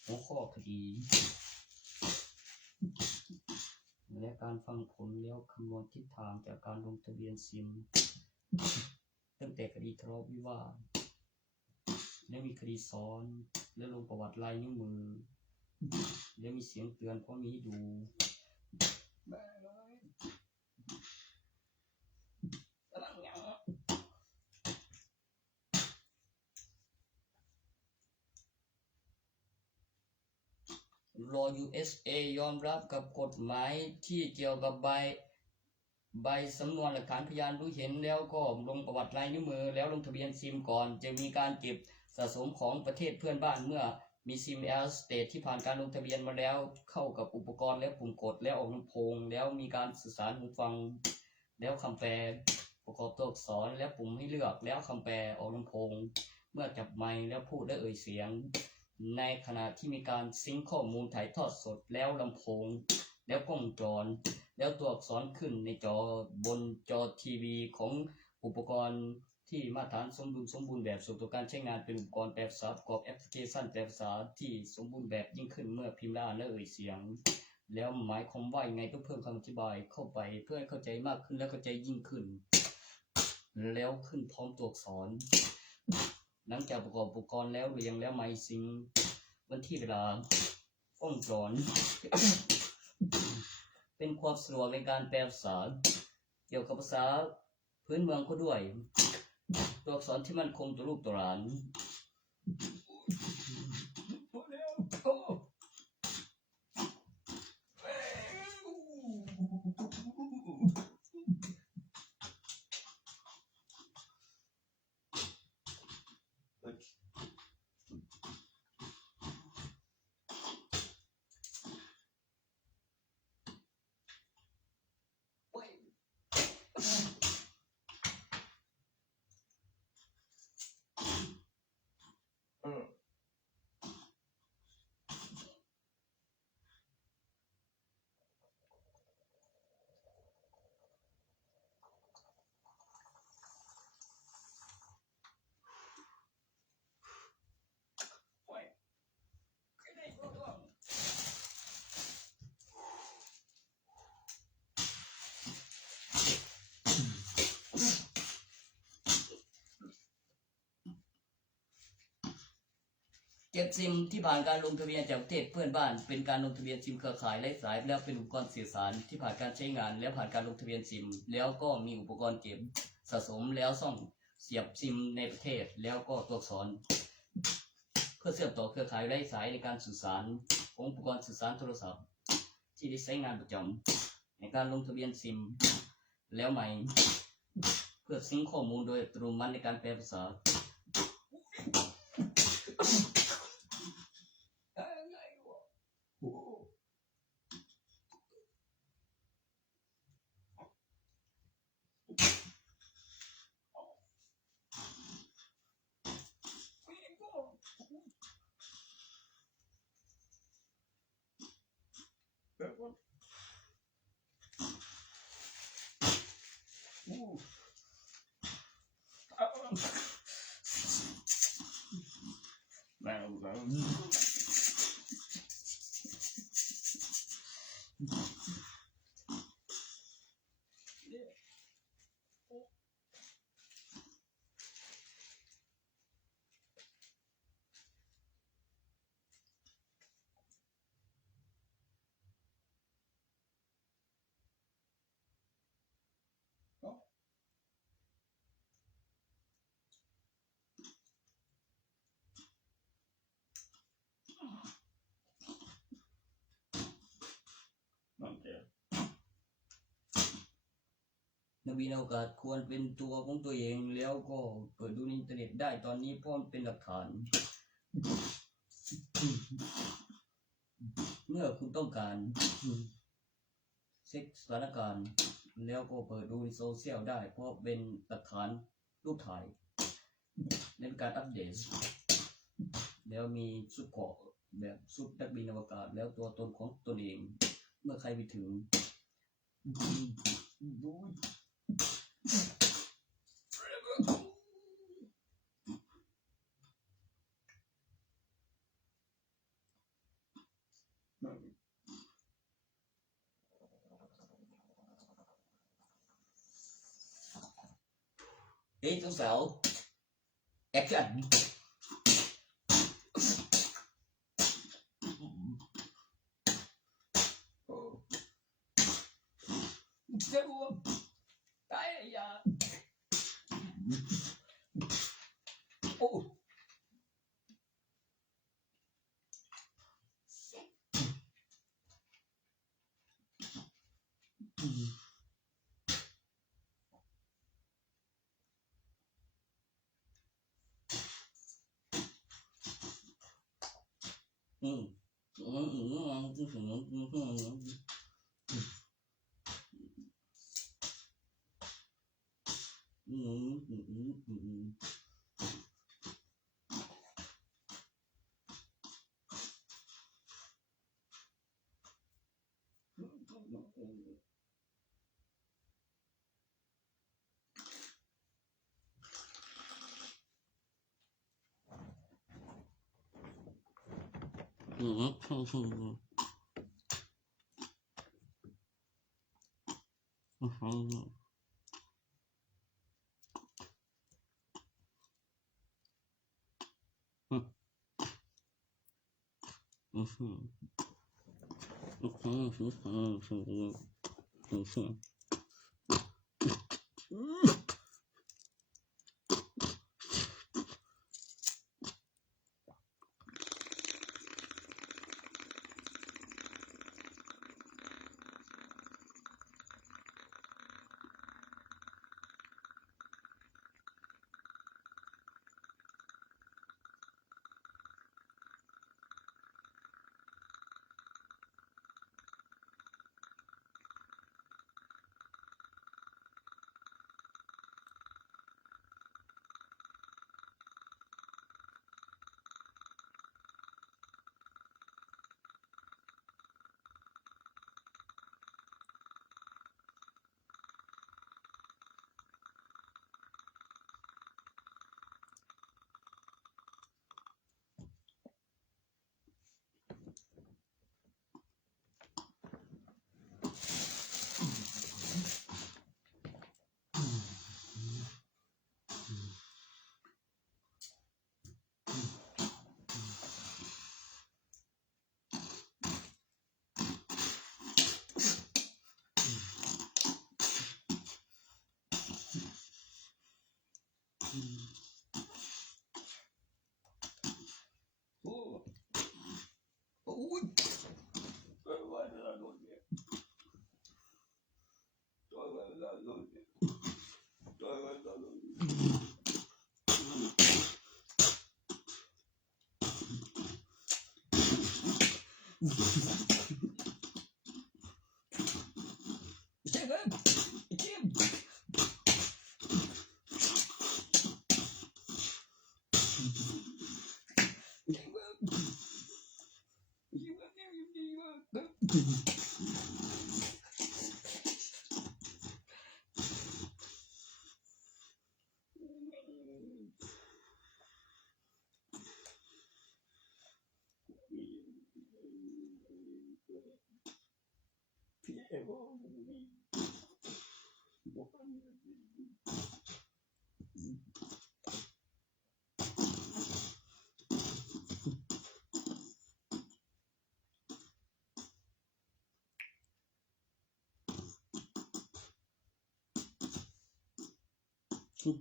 หัวข้อคดีและการฟังผลแล้วคำนวณทิศทางจากการลงทะเบียนซิมตั้งแต่คดีทะเลาะวิวาทและมีคดีซ้อนและลงประวัติลายนิ้วมือและมีเสียงเตือนเพราะมีให้ดูรอ USA ยอมรับกับกฎหมายที่เกี่ยวกับใบสำนวนหลักฐานพยานรู้เห็นแล้วก็ลงประวัติลายนิ้วมือแล้วลงทะเบียนซิมก่อนจะมีการเก็บสะสมของประเทศเพื่อนบ้านเมื่อมีซิม L State ที่ผ่านการลงทะเบียนมาแล้วเข้ากับอุปกรณ์และปุ่มกดแล้วออกลำโพงแล้วมีการสื่อสารหูฟังแล้วคำแปลประกอบตัวอักษรและปุ่มให้เลือกแล้วคำแปลออกลำโพงเมื่อจับไมค์แล้วพูดและเอ่ยเสียงในขณะที่มีการซิงค์ข้อมูลถ่ายทอดสดแล้วลำโพงแล้วกล้องจรแล้วตัวอักษรขึ้นในจอบนจอทีวีของอุปกรณ์ที่มาตรฐานสมบูรณ์แบบสู่ตัวการใช้งานเป็นอุปกรณ์แปลภาษาประกอบแอปพลิเคชันแปลภาษาที่สมบูรณ์แบบยิ่งขึ้นเมื่อพิมพ์และอ่านและเอ่ยเสียงแล้วหมายความว่ายังไงต้องเพิ่มคำอธิบายเข้าไปเพื่อให้เข้าใจมากขึ้นและเข้าใจยิ่งขึ้นแล้วขึ้นพร้อมตัวอักษรหลังจากประกอบอุปกรณ์แล้วเรียงแล้วไมค์ซิงวันที่เวลากล้องจรเป็นความสะดวกในการแปลภาษาเกี่ยวกับภาษาพื้นเมืองก็ด้วยตัวอักษรที่มั่นคงตัวรูปตัวหลานเก็บซิมที่ผ่านการลงทะเบียนจากประเทศเพื่อนบ้านเป็นการลงทะเบียนซิมเครือข่ายไร้สายแล้วเป็นอุปกรณ์สื่อสารที่ผ่านการใช้งานแล้วผ่านการลงทะเบียนซิมแล้วก็มีอุปกรณ์เก็บสะสมแล้วซ่อมเสียบซิมในประเทศแล้วก็ตัวอักษรเพื่อเชื่อมต่อเครือข่ายไร้สายในการสื่อสารของอุปกรณ์สื่อสารโทรศัพท์ที่ได้ใช้งานประจำในการลงทะเบียนซิมแล้วใหม่เพื่อซิงค์ข้อมูลโดยอัตโนมัติในการแปลภาษา นักบินอวกาศควรเป็นตัวของตัวเองแล้วก็เปิดดูในอินเทอร์เน็ตได้ตอนนี้เพราะมันเป็นหลักฐานเมื่อคุณต้องการเช็คสถานการณ์แล้วก็เปิดดูในโซเชียลได้เพราะเป็นหลักฐานรูปถ่ายในการอัปเดตแล้วมีชุดเกราะแบบชุดนักบินอวกาศแล้วตัวตนของตนเองเมื่อใครไปถึงเฮ้ยสาวๆแอคชั่นเจ้าตายอย่าโอ้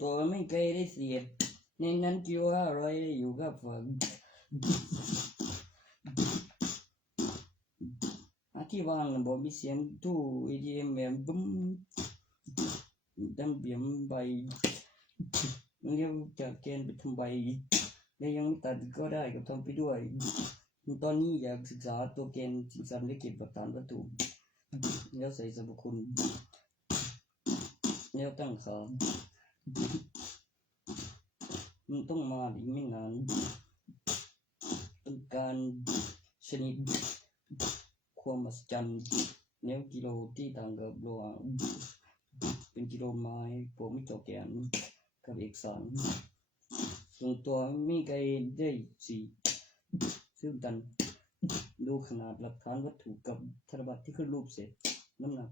ตัวไม่ไกลได้เสียในนั้นคิวอะไรอยู่กับฝันที่วางบ่มีเสียงตู้ ATM แบบบึ้ม ดังเบียมใบเรียกจากแกนไปทำใบและยังตัดก็ได้ก็ทำไปด้วยตอนนี้อยากศึกษาตัวแกนสิ่งสำคัญและเก็บหลักฐานวัตถุแล้วใส่สรรพคุณแล้วตั้งค่ามันต้องมาอีกไม่นานต้องการชนิดความมหัศจรรย์แนวกิโลที่ต่างกับโลหะเป็นกิโลไม้ผมมีตัวแกนกับเอกสารส่วนตัวมีไกลได้4ซึ่งกันดูขนาดหลักฐานวัตถุกับธนบัตรที่ขึ้นรูปเสร็จน้ำหนัก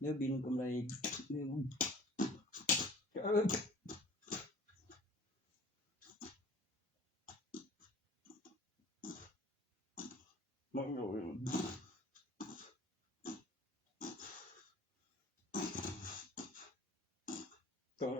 แล้วบินกำไรมันอยู่ก็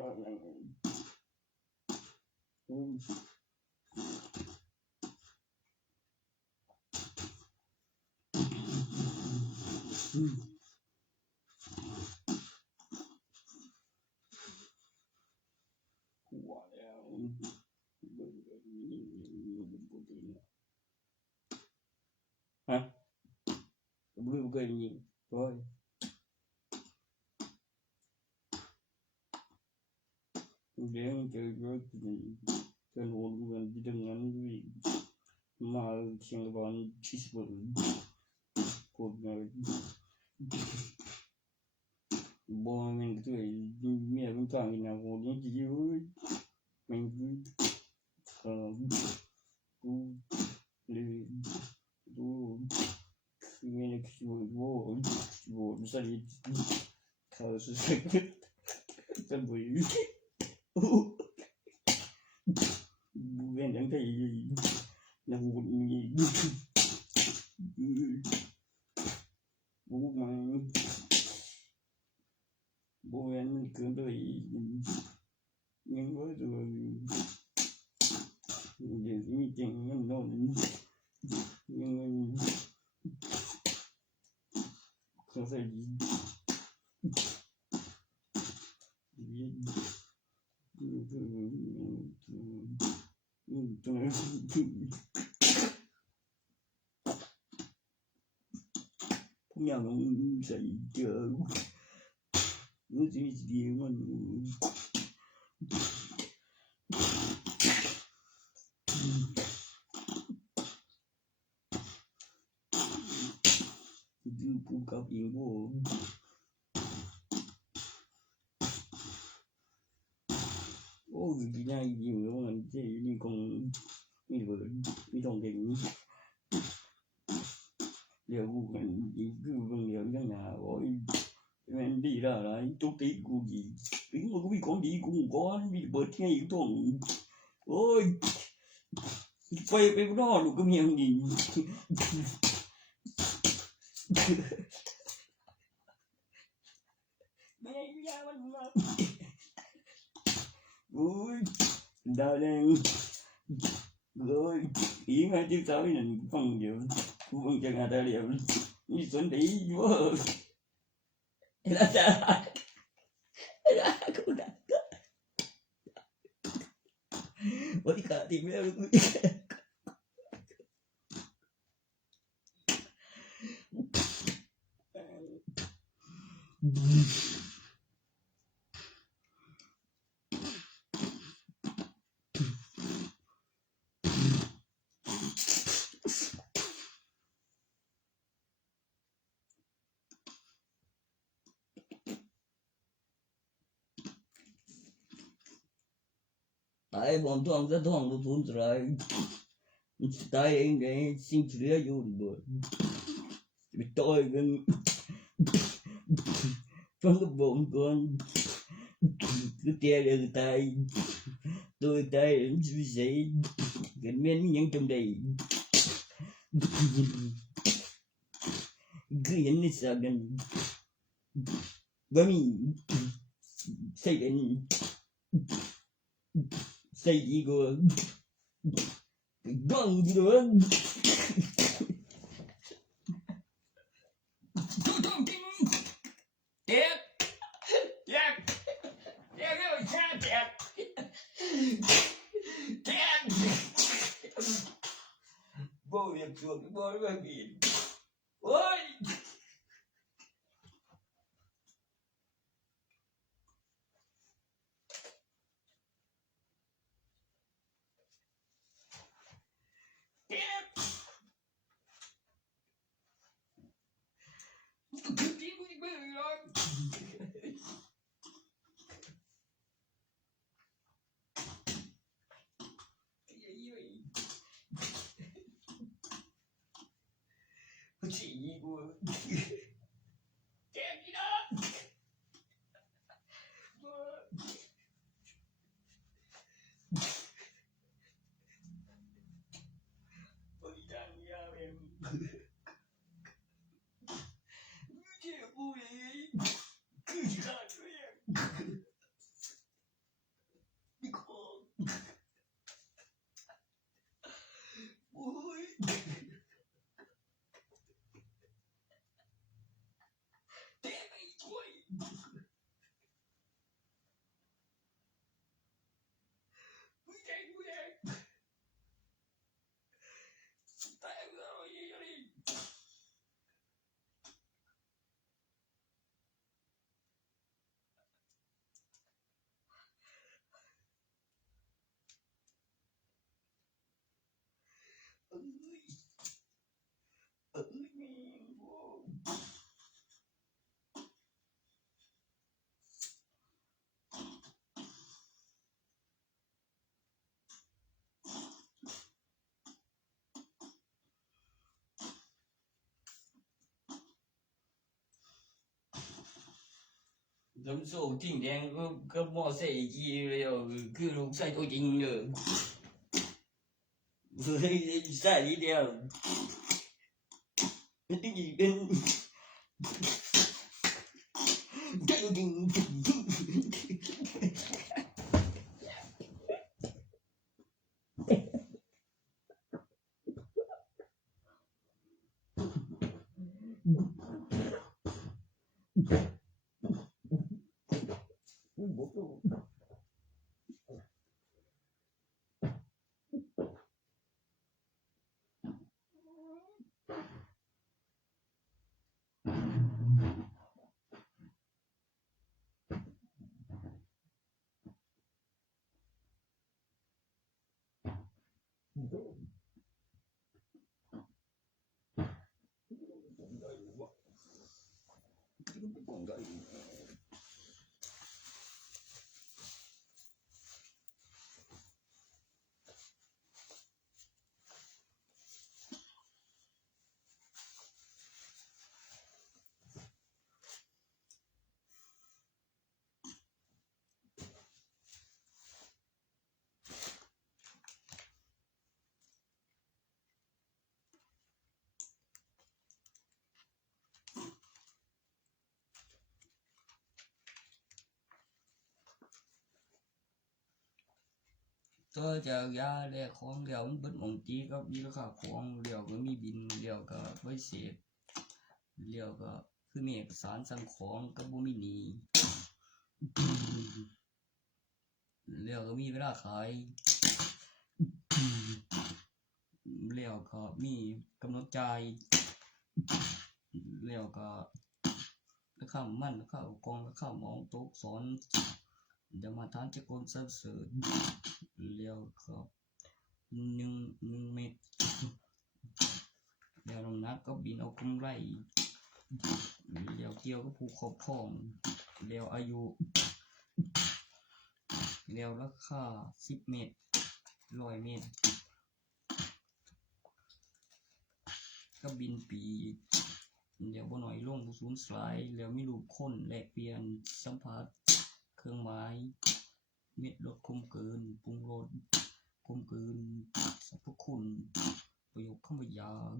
ฮะบ่เคยมีโอ้ยเดี๋ยวเจอก็จนโหดมันดึงงั้นมาเชียงบานชิสบุปวดมาบ่แม่นก็เมียมันฟังอีน่ะโหนี่จิอยู่มันกูเลยดูคือเนี่ยคือบ่ใส่เขาสุดจะบ่เว้นจังได๋นะโหนี่บ่มาบ่แม่นเกินไปยังบ่ตัวเดี๋ยวมีจริงมันโน่นยังเขาใส่ผมอยากใส่เจอมันสิดีมันดูปูกับเองบ่โอ้ยดีน่าอยู่แล้วมันเจ๊นี่คงมีเบิดมีต้องเก่งเดี๋ยวกูกันอีกคือเบิ่งเดี๋ยวจังหน้าโอ้ยแม่นดีล่ะหลายตุกติกูอีกถึงมันก็มีของดีกูก่อนมีเบิดไงอีกต้องโอ้ยไปนอนลูกก็มีอย่างนี้แม่ยามันมาโอ้ยดาวแดงโอ้ยอีมาจิ้มสาวนี่ฟังเดี๋ยวกูฟังจังหาได้แล้วนี่สนดีอยู่แล้วจ้ะกูได้วันนี้ขาดทีมแล้วกูตายบอมท้องจะท้องทุนสลายตายเองไงสิ่งเหลืออยู่บ่ไปต่อยกันฟังกับบ่มก่อนคือเตี้ยเลยตายตัวตายมันสิใส่กันแม่นมีหยังจำได้คือเห็นในสากันบ่มีใส่กันใส่อีกว่ากังอยู่ แกนบ่อยากสวงบ่ว่ากินโอ้ยแกนที่กูไม่รู้Chị của Kém đi đó Ôi đang nhau em Chị vui Cứ ra cho em Đi con Ôi Giống số chỉnh đen có mò xe gì rồi cứ lúc sai tôi chỉnh rồi với sai đi đeo cái gì bên cái gì Tôi chờ ra để con đèo bứt mỏng tí có đi nó khảo con đèo có mi bình đèo có với xếp đèo cóคือมีเอกสารสั่งของก็บ่มีหนี้แล้วก็มีเวลาขายแล้วก็มีกำหนดจ่ายแล้วก็ราคามันราคากองราคาหมองตกสอนเดี๋ยวมาทานจะกนเสิร์ฟแล้วก็1เม็ดแล้วน้ำหนักก็บินเอากำไรแล้วเกี่ยวกับผู้ครอบครองแล้วอายุแล้วราคา10เมตร100เมตรก็บินปีเดี๋ยวบ่น้อยลงบ่สูญสลายแล้วมีรูปคนแลกเปลี่ยนสัมผัสเครื่องหมายเม็ดลดคมเกินปรุงรสคมเกินสรรพคุณประโยคคำบรรยาย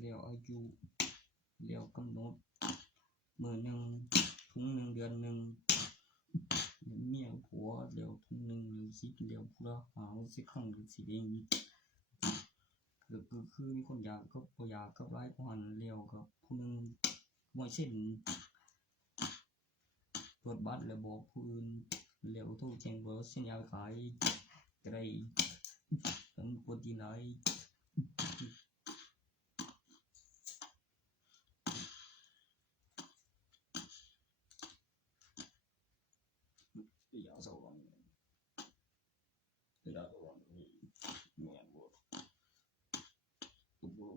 แล้วอายุแล้วกำหนดมื้อนึงถุงนึงเดือนนึงเมียผัวแล้วถุงนึงหรือ10แล้วผู้ละ50ครั้งหรือสิเองคือมีคนอยากก็บ่อยากก็หลายกว่านั้นแล้วก็ผู้นึง มวยเช่นตรวจบัตรแล้วบอกผู้อื่นแล้วโทรแจ้งว่าสัญญาขายก็ได้ทั้งคนที่ไหนอย่าสว่างอย่าสว่างเมียนบดตุ้มลง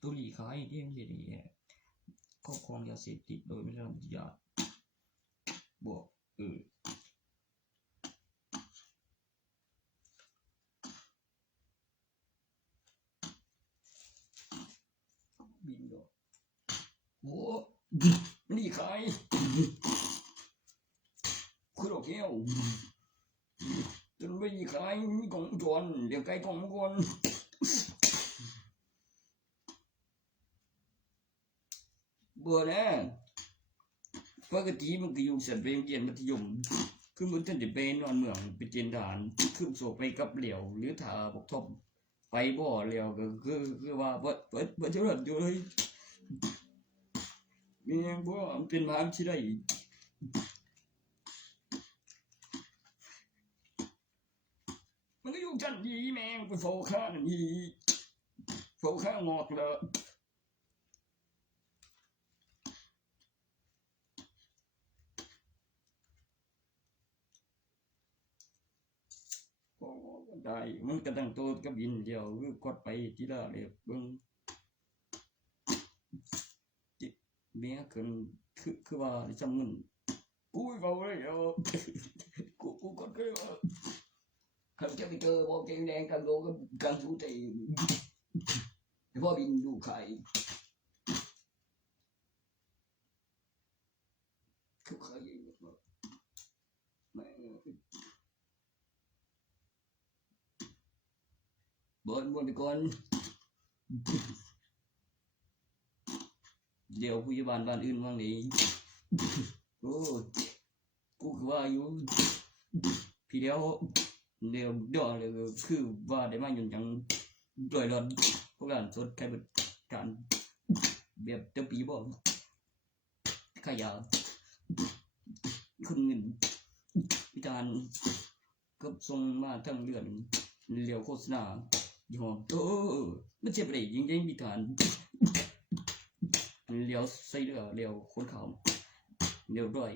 ตุลีขายที่ไม่ได้ครอบครองยาเสพติดโดยไม่ได้รับอนุญาตบวกบินก็โอ้นี่ขายคือดอกแก้วจนไม่ขายมีกล่องจวนเดี๋ยวไกลกล่องก่อนเบื่อแล้วปกติมันก็อยู่เสร็จไปเรียนมัธยมคือมันท่านจะไปนอนเมืองไปเจนฐานคือโศกไปกับเหลียวหรือถ้าบอกทบไปบ่อเหลียวก็คือว่าเปิดเท่านั้นอยู่เลยมีอย่างบ่มันเป็นมหาวิทยาลัยมันก็อยู่จันดีแมงไปโฟข้านี่โฟข้างอกเลยได้มันก็ตั้งตัวกับบินเดียวคือกดไปทีละเรียบเบิ้งเมียคือว่าจำเงินกูเฝ้าเลยเดี๋ยวกูกดเลยว่าเขาจะไปเจอบอกเกงแดงกันโลกันสู้ใจพอบินดูไข่คือใครบอลไปก่อนเดี๋ยวผู้ใหญ่บ้านอื่นว่างนี้โอ้กูคือว่าอยู่พี่เดียวเดี๋ยวเลยคือว่าได้มาอยู่จังด้วยรถพวกหลานสดใครเป็นการแบบเต็มปีบ่ขยะคุณเงินพิการก็ส่งมาทั้งเรื่องเลี้ยวโฆษณาอยู่ห้องโตไม่ใช่ประเด็นจริงๆพิการเลี้ยวใส่เรือเลี้ยวคนเขาเลี้ยวด้วย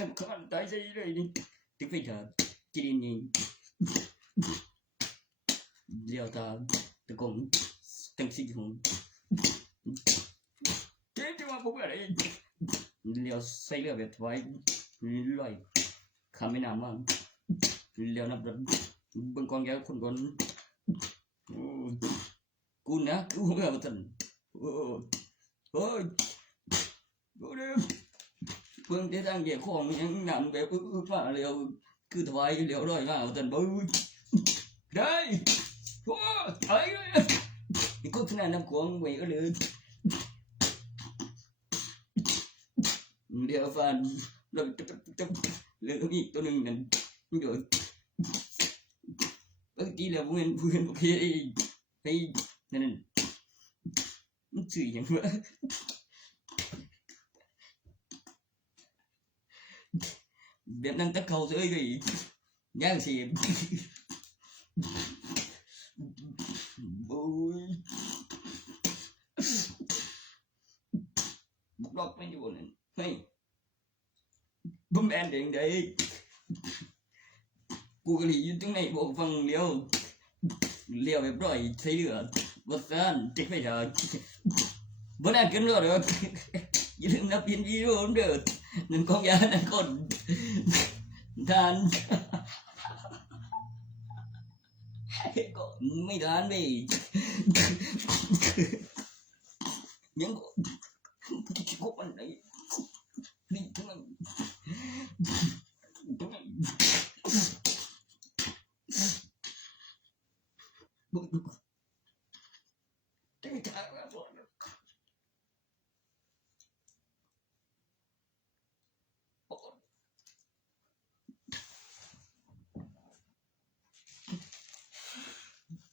สำคัญตายใจเลยนี่ถึงไปเถอะจีนนี่เลี้ยวตาตะกงตั้งสิ่งของเจ๊จะมาพูดอะไรเลี้ยวใส่เรือแบบไว้ลอยข้ามแม่น้ำมาเลี้ยวนับเบิ่งกองยาคนก่อนกูนะกูไม่เอาตันโอ้ยดูดิเบิ่งแต่ทางเกี่ยวของยังนำแบบมาเร็วคือถวายเร็วร้อยมาเอาตันบึ้งได้โอ้ไอ้นี่ก็ขนาดน้ำขวงไว้ก็เลยเดี๋ยวฟันเราจะเหลืออีกตัวหนึ่งนั่นเดี๋ยวบางทีเราเพื่อนโอเคให้นั่นมันสื่ออย่างว่าแบบนั้นตะเขาเลยก็ย่างเสียบโอ้ยบุกล็อกไม่อยู่นั่นเฮ้ยบุ้มแอนเด้งเด้กูก็หลีอยู่ตรงไหนบอกฟังเลี้ยวแบบร้อยใช้เรือวัดซันเจ๊ไม่ได้บนนั้นขึ้นเรือเด้ออย่าลืมนับยินดีด้วยเด้อนั่นกองยานั่นคนทานก็ไม่ทานไปยังก็มันไหนนี่ทั้งนั้น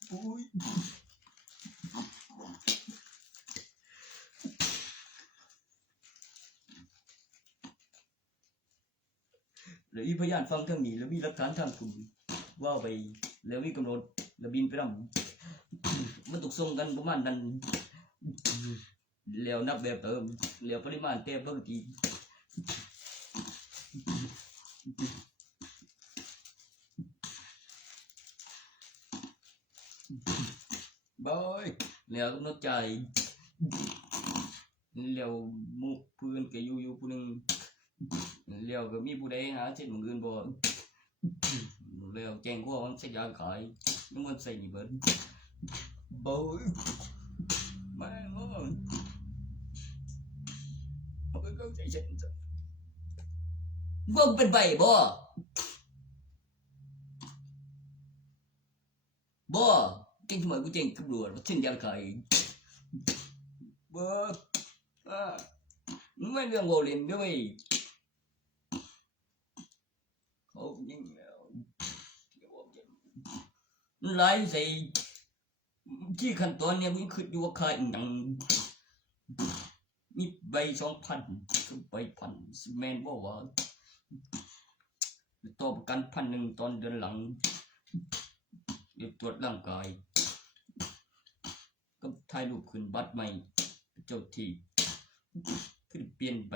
โอ้ย แล้วอีพยานฟังทั้งนี้แล้วมีหลักฐานทางคุณว่าไปแล้วมีกำหนดแล้วบินไปนำมันตกส่งกันประมาณนั้นแล้วนับแบบเติมแล้วปริมาณเต็มปกติบอยแล้วกำหนดใจแล้วมุกเพื่อนก็อยู่ผู้หนึงแล้วก็มีผู้ใดหาเช่นมึงอื่นบ่แล้วแจ้งว่ามันใช้ยาขายน้ำมันใส่นี่เบิดบอยมามันก็ใจเย็นจ้ะบ่เป็นไปบ่เก่งทำไมกูเก่งตำรวจเช่นยาขายบ่ไม่เรื่องโวลินด้วยเขายิงแล้วไล่ใส่ที่ขั้นตอนเนี่ยมึงคือดูว่าขายอย่างมีใบ2,000คือใบพันแมนบอกว่าต่อประกัน1,000ตอนเดือนหลังเดี๋ยวตรวจร่างกายก็ถ่ายรูปขึ้นบัตรใหม่เจ้าที่คือเปลี่ยนไป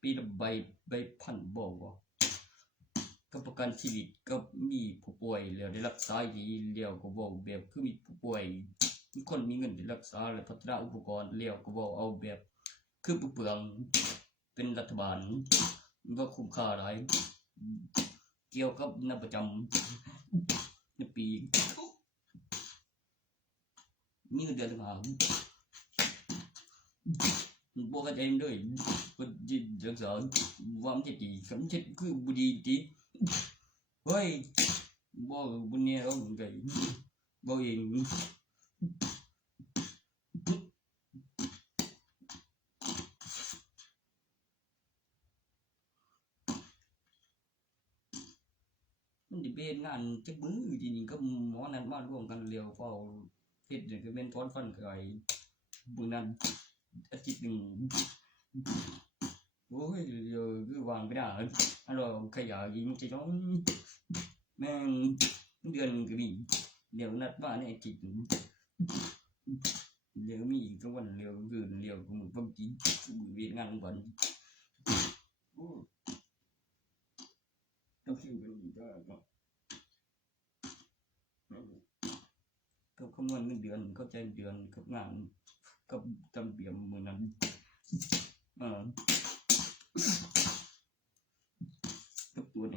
ปีละใบพันบอกว่าก็ประกันชีวิตก็มีผู้ป่วยแล้วได้รักษาดีแล้วก็บอกแบบคือมีผู้ป่วยมีคนมีเงินได้รักษาและพัฒนาอุปกรณ์แล้วก็บอกเอาแบบคือเปลืองเป็นรัฐบาลก็คุ้มค่าหลายเกี่ยวกับนักประจำในปีมีเงินเดือนมาบอกกันเองด้วยก็ยินจังสอนว่ามันจะดีคำเช็ดคือบุดีจีเฮ้ยบอกบุญเนี่ยเราเหมือนกันบอกเองมันจะเป็นงานจักมือจริงๆก็หมอนั้นมาร่วมกันเรียวเฝ้าเฮ็ดเนี่ยคือเป็นถอนฟันไก่บุญนั้นอาทิตย์หนึ่งโอ้ยเดี๋ยวคือวางไม่ได้เราขยายยิงจะต้องแม่งเดือนก็มีเดี๋ยวนัดว่าเนี่ยจิตเดี๋ยวมีทุกวันเร็วคืนเร็วก็มึงต้องกินเวียนงานวันต้องคิวกันอีกก็คำนวณเงินเดือนเข้าใจเดือนกับงานกับจำเบียมมือนั้นกับตัวไหน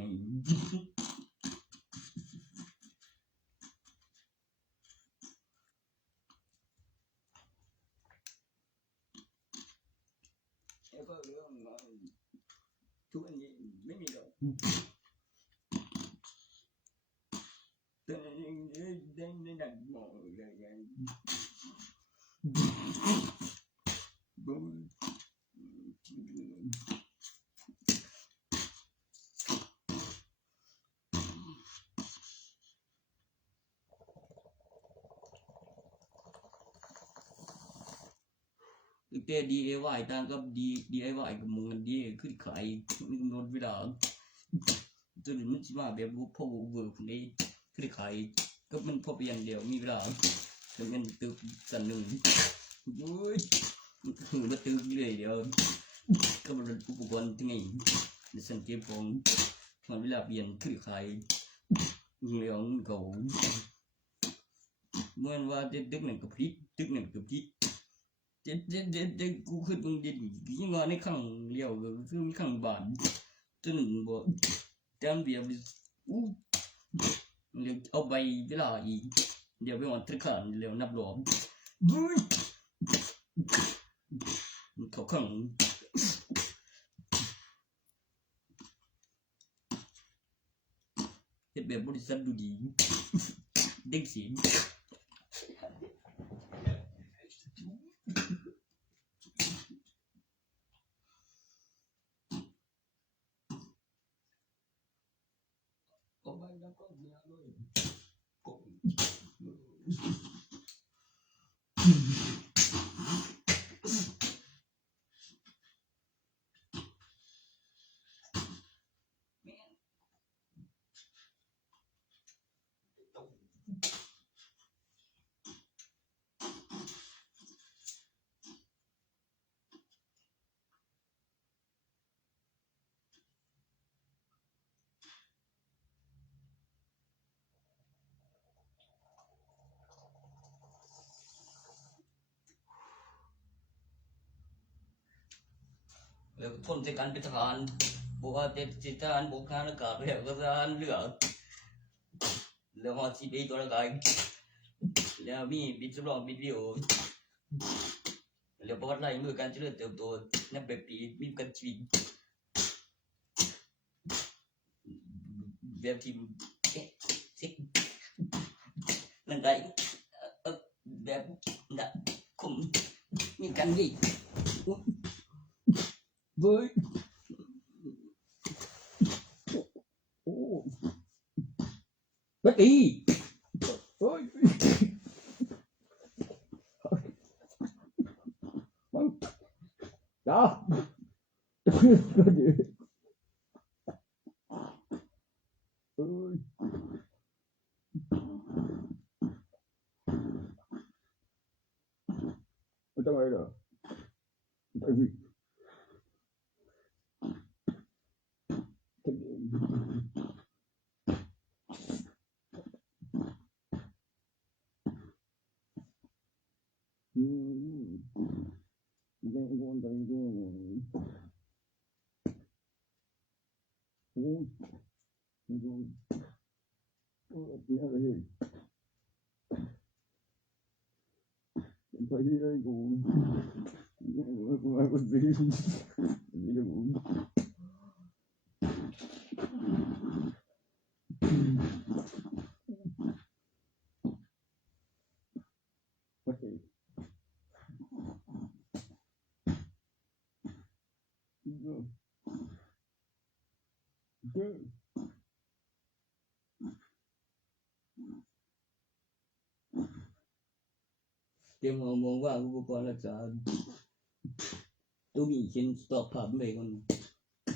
แล้วก็เรื่องทุกอันนี้ไม่มีหรอกแต่ได้ดังหมอเลยไงแต่ DIY ต่างกับ DIY กับมึงกันดีขึ้นขายโน้ตเวลาจนมันสิมาแบบพอเวิร์กคนนี้ขึ้นขายก็มันพอเปลี่ยนเดียวมีเวลาถึงเงินตึกสันหนึ่งโอ้ยมันมาตึกเลยเดียวก็มันอุปกรณ์ที่ไงในสังเกตของมันเวลาเปลี่ยนขึ้นขายเรื่องเขาเมื่อว่าตึกหนึ่งกับพิษตึกหนึ่งกับพิษเด็กกูขึ้นมึงดินยิ่งว่าในข้างเลี้ยวก็คือมีข้างบ้านจนบ่จำเบียบอู้เดี๋ยวเอาไปเวลาอีกเดี๋ยวไปวันทึกขันเร็วนับหลอมเขาข้างเฮ็ดแบบบริษัทดูดีเด้งสี แล้วทนใส่กันเป็นทหารบ่ว่าแต่ทหารบกทหารอากาศแล้วก็ทหารเรือแล้วฮอดสิไปตัวละกายแล้วมีบิดสำรองบิดเดียวแล้วประวัติไล่มือการเจริญเติบโตนับแบบปีมีกันชีวิตแบบที่สินั่นได้แบบน่ะคุมมีกันดิเว้ยโอ้บัดดีโอ้ยจ้าก็ดีเอ้ยไม่ต้องอะไรหรอไปวิไปที่ไหนกูไม่คนดีไม่ได้กูไม่ได้เตรียมหัวมองว่าอุปกรณ์รักษาตัวมีเขียนสต็อกภาพไว้ก่อน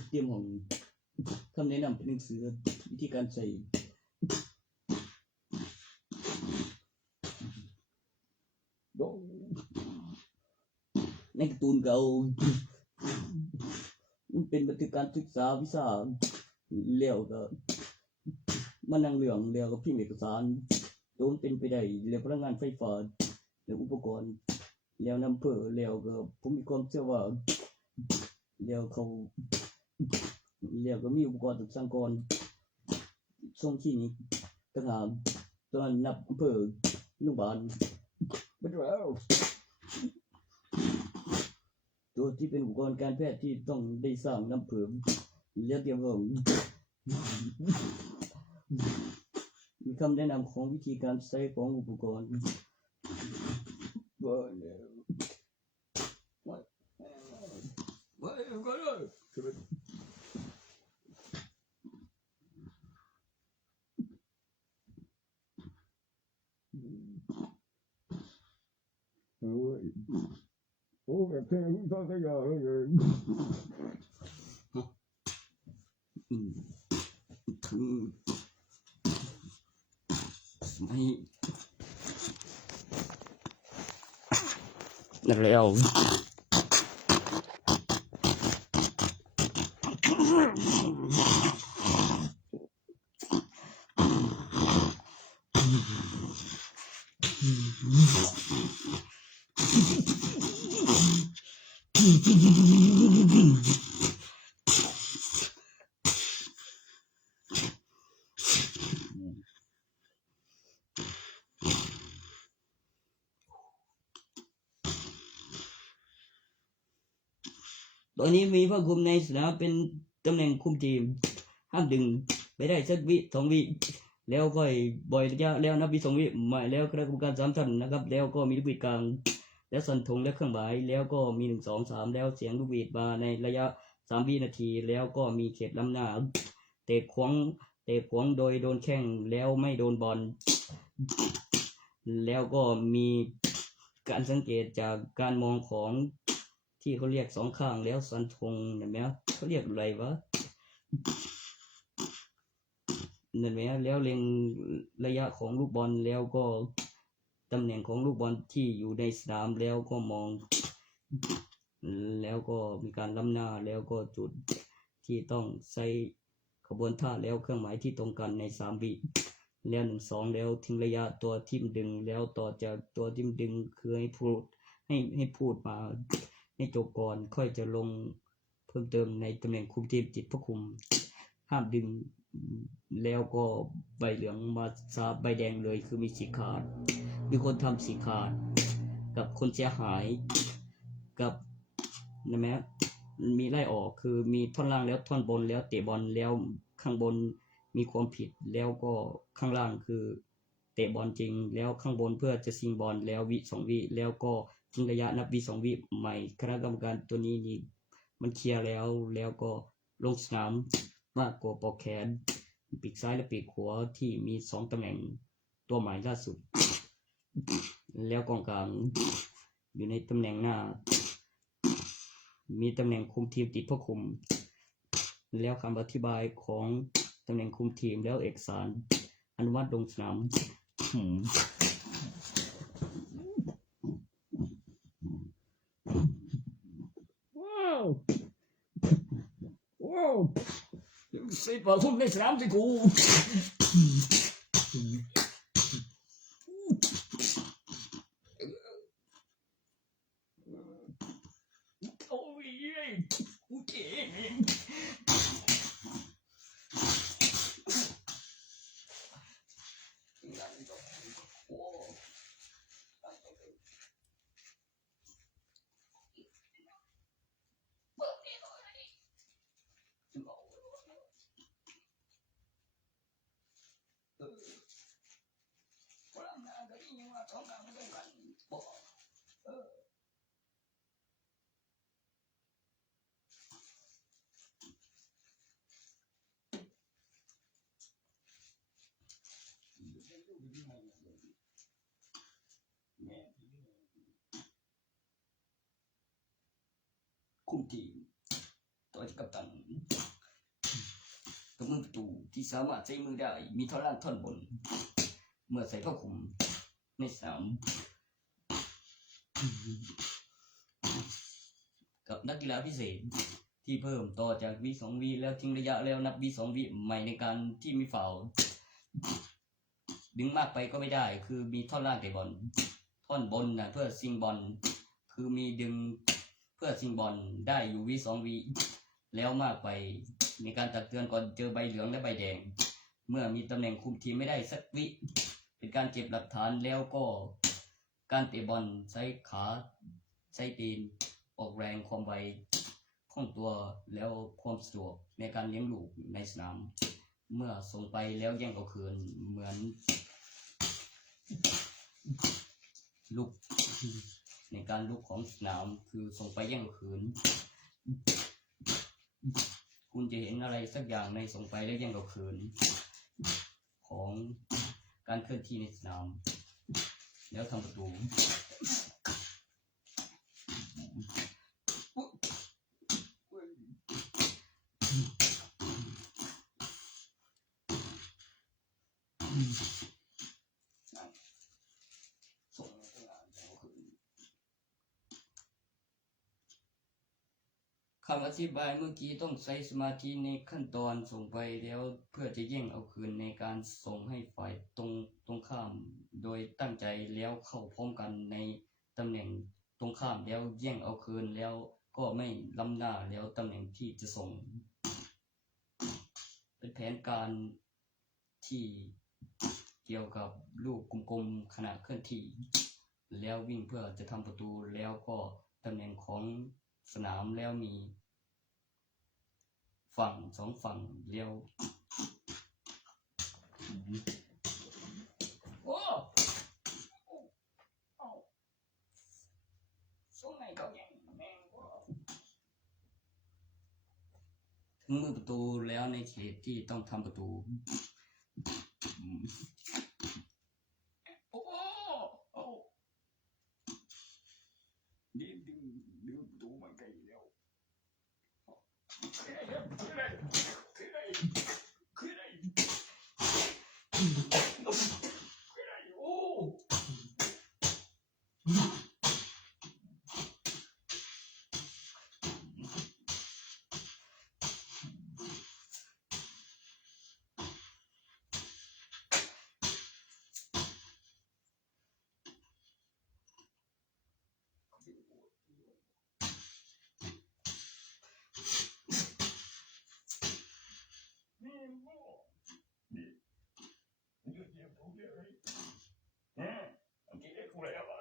เตรียมห้องคำแนะนำเป็นหนังสือวิธีการใช้ในการ์ตูนเก่ามันเป็นบันทึกการศึกษาวิชาแล้วก็มานั่งเรื่องแล้วก็พิมพ์เอกสารโดนเป็นไปได้แล้วพลังงานไฟฟ้าแล้วอุปกรณ์แล้วนำเพื่อแล้วก็ผมมีความเชื่อว่าแล้วเขาแล้วก็มีอุปกรณ์ต่างๆก่อนส่งที่นี้ต่างหากตอนนับอำเภอโรงพยาบาลบัดแล้วตัวที่เป็นอุปกรณ์การแพทย์ที่ต้องได้สร้างน้ำเพิ่มแล้วเตรียมของมีคำแนะนำของวิธีการใช้ของอุปกรณ์โอ้แบบเท่หุ่นท่าขยะเลยไม่นั่นแล้วตอนนี้มีผู้คุมในสนามเป็นตำแหน่งคุมทีมห้ามดึงไปได้สักวิ2วิแล้วค่อยบ่อยระยะแล้วนับวิ2วิหมายแล้วคณะกรรมการ3ท่านนะครับแล้วก็มีลูกหวีดกลางแล้วสันธงและเครื่องหมายแล้วก็มี1 2 3แล้วเสียงลูกหวีดมาในระยะ3วินาทีแล้วก็มีเขตล้ำหน้าเตะขวางโดยโดนแข้งแล้วไม่โดนบอลแล้วก็มีการสังเกตจากการมองของที่เขาเรียก2ข้างแล้วสันธงเห็นมั้ยเขาเรียกอะไรวะนั่นแหละแล้วเล็งระยะของลูกบอลแล้วก็ตำแหน่งของลูกบอลที่อยู่ในสนามแล้วก็มองแล้วก็มีการล้ำหน้าแล้วก็จุดที่ต้องใช้ขบวนท่าแล้วเครื่องหมายที่ตรงกันใน3วิแล้ว1 2แล้วทิ้งระยะตัวทิ่มดึงแล้วต่อจากตัวทิ่มดึงคือให้พูดมาให้จบก่อนค่อยจะลงเพิ่ พิ่มเติมในตำแหน่งคุมทีมติดผู้คุมห้ามดึงแล้วก็ใบเหลืองมาซาใบแดงเลยคือมีฉีกขาดมีคนทำฉีกขาดกับคนเสียหายกับนะแม้มีไล่ออกคือมีท่อนล่างแล้วท่อนบนแล้วเตะบอลแล้วข้างบนมีความผิดแล้วก็ข้างล่างคือเตะบอลจริงแล้วข้างบนเพื่อจะซิงบอลแล้ววิ2 วิแล้วก็ทิ้งระยะนับวิ2 วิใหม่คณะกรรมการตัวนี้นี่มันเคลียร์แล้วก็ลงสนามมากกว่าปอกแขนปีกซ้ายและปีกขวาที่มี2 ตำแหน่งตัวใหม่ล่าสุดแล้วกองกลางอยู่ในตำแหน่งหน้ามีตำแหน่งคุมทีมติดผู้คุมแล้วคำอธิบายของตำแหน่งคุมทีมแล้วเอกสารอนุมัติลงสนามว้าวว้าวสิบทุ่มในสนามสิกูโอ้ยกูเจ๋งคุมทีมต่อจากกัปตันตัวมือประตูที่สามารถใช้มือได้มีท่อนล่างท่อนบนเมื่อใส่ผ้าคลุมในสนามกับนักกีฬาพิเศษที่เพิ่มต่อจากวิ2 วิแล้วทิ้งระยะแล้วนับวิ2 วิใหม่ในการที่มีฟาวล์ดึงมากไปก็ไม่ได้คือมีท่อนล่างเตะบอลท่อนบนนะเพื่อซิงบอลคือมีดึงเพื่อซิงบอลได้อยู่วิ2 วิแล้วมากไปในการตักเตือนก่อนเจอใบเหลืองและใบแดงเมื่อมีตำแหน่งคุมทีมไม่ได้สักวิเป็นการเก็บหลักฐานแล้วก็การเตะบอลใช้ขาใช้ตีนออกแรงความไวคล่องตัวแล้วความสะดวกในการเลี้ยงลูกในสนามเมื่อส่งไปแล้วแย่งเอาคืนเหมือนลูกในการลุกของสนามคือส่งไปแย่งเอาคืนคุณจะเห็นอะไรสักอย่างในส่งไปแล้วแย่งเอาคืนของการเคลื่อนที่ในสนามแล้วทำประตูคำอธิบายเมื่อกี้ต้องใช้สมาธิในขั้นตอนส่งไปแล้วเพื่อจะแย่งเอาคืนในการส่งให้ฝ่ายตรงข้ามโดยตั้งใจแล้วเข้าพร้อมกันในตำแหน่งตรงข้ามแล้วแย่งเอาคืนแล้วก็ไม่ล้ำหน้าแล้วตำแหน่งที่จะส่งเป็นแผนการที่เกี่ยวกับลูกกลมๆขณะเคลื่อนที่แล้ววิ่งเพื่อจะทำประตูแล้วก็ตำแหน่งของสนามแล้วมีฝั่ง2 ฝั่งเลี้ยวโอ้ส่งไหนเขาแย่งแม่งถึงมือประตูแล้วในเขตที่ต้องทำประตูโอ้ดึงประตูมาไกลแล้ว เลยมันกินได้กูแล้วอ่ะ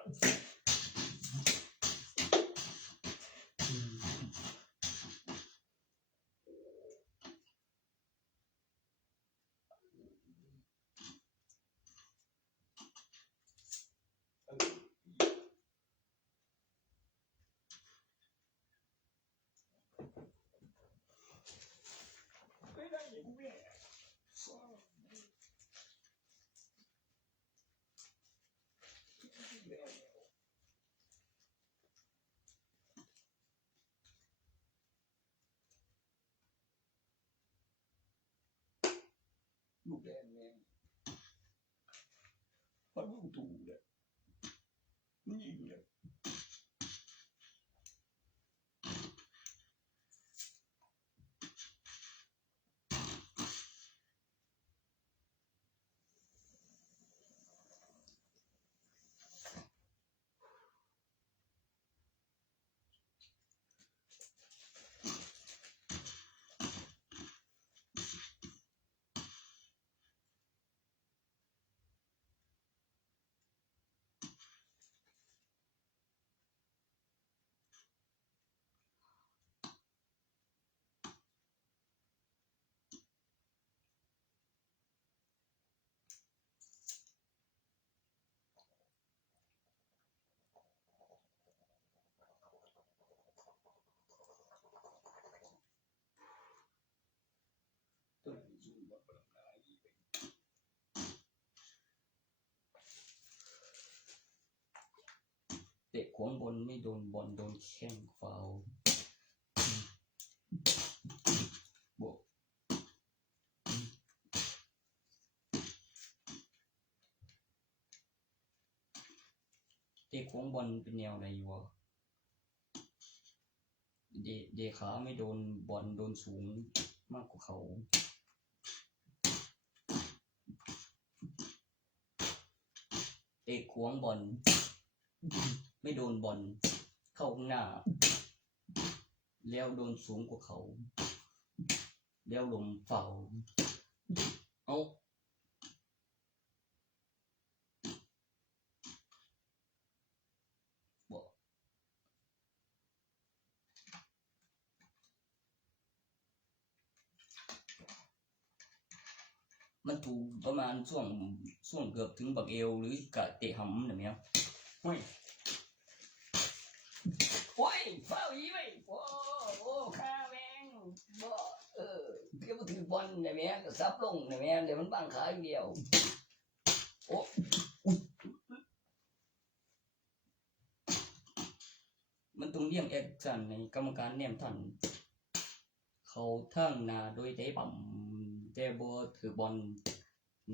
ไม่ได้กูแม่ลูกแดงแม่พันลูกถูกเลยมันยิงเลยเตะขวางบนไม่โดนบอลโดนแข้งฟาวล์บวกเตะขวางบอลเป็นแนวไหนวะเดขาไม่โดนบอลโดนสูงมากกว่าเขาเตะขวางบอลไม่โดนบอลเข้าข้างหน้าแล้วโดนสูงกว่าเขาแล้วลมฟาวล์เอาบ่มันถูกประมาณช่วงเกือบถึงบักเอวหรือกะเตะหำน่ะแม่โอ้ยฟาวล์อีเว้ยโอ้ค่าแม่งบ่เกี่ยวบ่ถือบอลน่ะแม่ก็ซับลงน่ะแม่เดี๋ยวมันบังขาอย่างเดียวโอ้มันต้องเลี้ยงแอคชั่นให้กรรมการแนมทันเขาทางหน้าโดยเตะปั๊มแต่บ่ถือบอล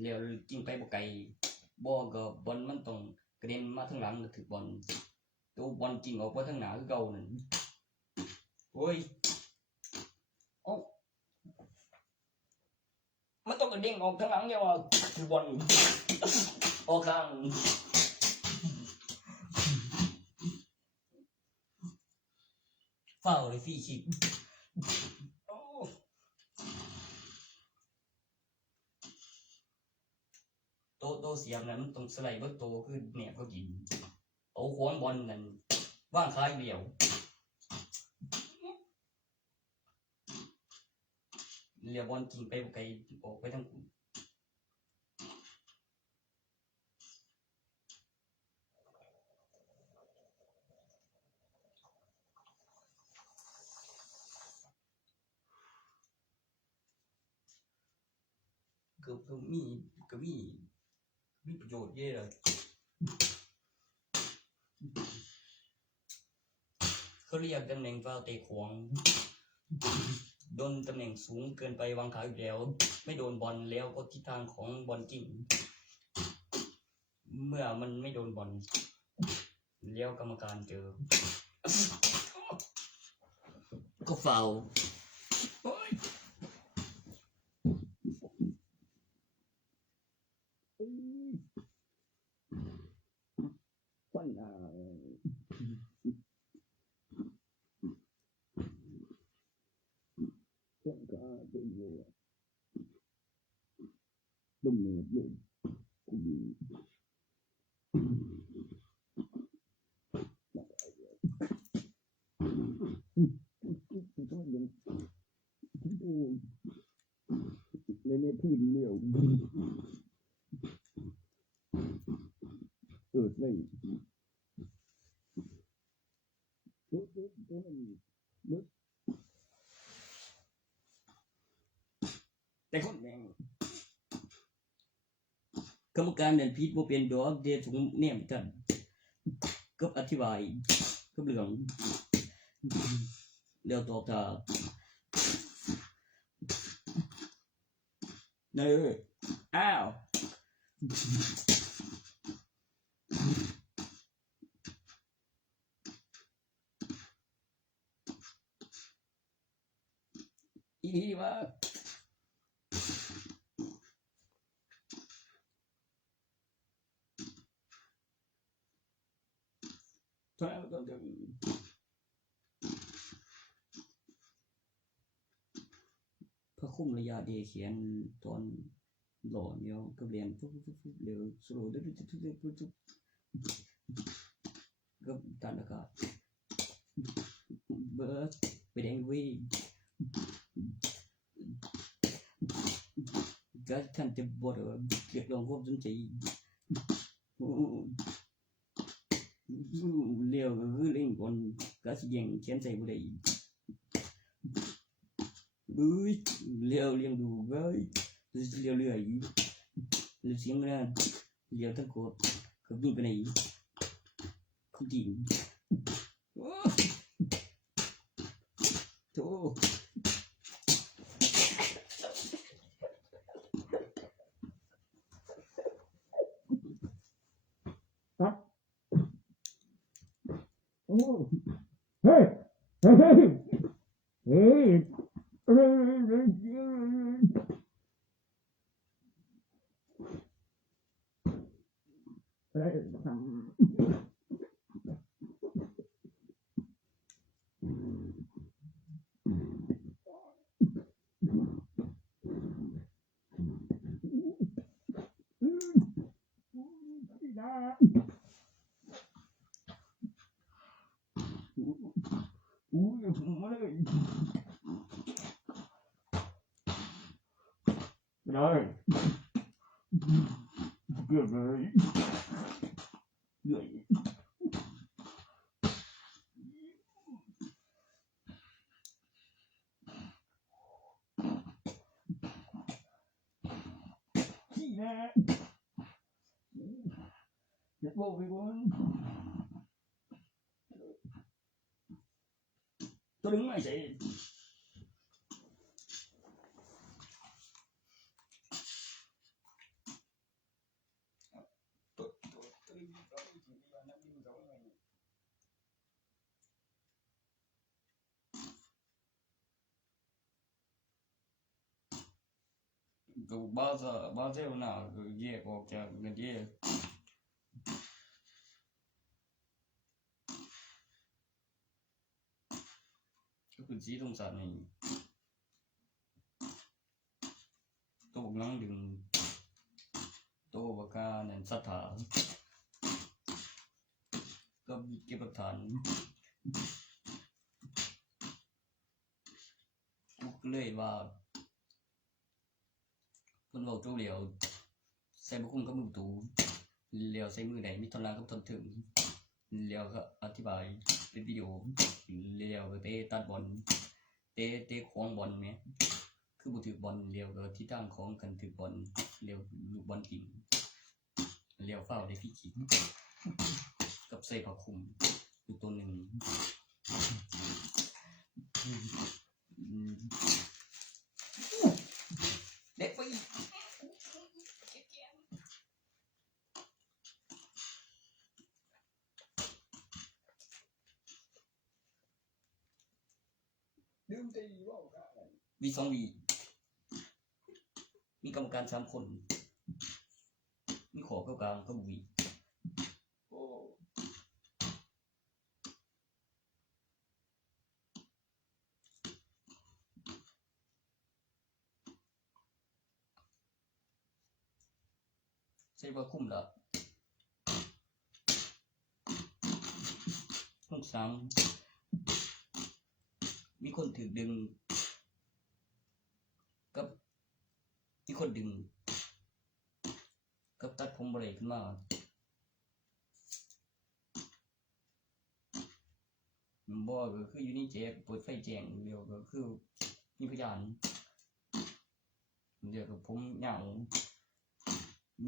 แล้วกิ้งไปบ่ไกลบ่ก็บอลมันต้องกระเด็นมาทางหลังแล้วถือบอลตัวบอลกิ้งออกไปทางหน้าคือเก่านั่นโอ้ยเอ้ามันต้องกระเด้งออกทางหลังเดียวว่าถือบอลออกข้างฟาวล์เลยฟรีคิกโตเสียบนั้นมันต้องสไลด์เบิดโตคือแหนบเขากินเอาขวางบอลนั่นว่างคายเดียวเรียบอลกิ้งไปบ่ไกลออกไปทางก็มีประโยชน์เยอะเลยเขาเรียกตำแหน่งฟาวล์เตะขวางโดนตำแหน่งสูงเกินไปวางขาอยู่แล้วไม่โดนบอลแล้วก็ทิศทางของบอลกิ้งเมื่อมันไม่โดนบอลแล้วกรรมการเจอก็ฟาวล์ฟันก็เป็นอยู่ตรงนี้เลยกูดี ได้แต่คนแม่งกรรมการนั่นผิดบ่เป็นดอกเดถุงแนมกันกับอธิบายกับเรื่องแล้วตอบถ้าอ้าวอีนี่ว่าพระคุมระยะเดเขียนตอนหล่อเดียวกับเรียนปุ๊บเร็วสโลว์กับตันอากาศเบิร์ดไปแดงวีก็ท่านจะบ่ได้เรียกร้องความสนใจเร็วก็คือเร่งก่อนก็สิแย่งเขียนใส่บ่ได้เร็วเลี้ยงดูไว้เร็วเรื่อยเสียงนะเร็วทั้งโคตรก็วิ่งไปไหนคุณจริงโธ่Hey! Rồi. Good rồi. Rồi. Gì nè. Giật vô đi con. Tôi đứng lại sẽ Dù bao giờ nào về có chả người về cái phần trí thông sản này tôi năng đừng tôi và ca nên sát thảก็เก็บหลักฐานก็เลยว่าเพิ่นเว้าตัวเดียวใส่บ่คุ้มกับมือตูแล้วใส่มือใดมีทนลางกับทนถึงแล้วก็อธิบายเป็นวิดีโอแล้วก็เตะตัดบอลเตะของบอลแหมคือบ่ถึกบอลแล้วก็ทิศทางของกันถึกบอลแล้วลูกบอลทิ้งแล้วฟาวได้ฟรีคิกกับใส่ผ้าคลุมอีกตัวหนึ่งเด็กไปดื่มตีว่าวี2วีมีกรรมการ3คนมีขอเข้ากลางก็วีใช่ว่าคุ้มละห้อง3มีคนถือดึงกับมีคนดึงกับตัดผมบ่ได้ขึ้นมา บ่ก็คืออยู่นี่แจกเปิดไฟแจ้งเดียวก็คือมีพยานเดี๋ยวก็ผมเหงา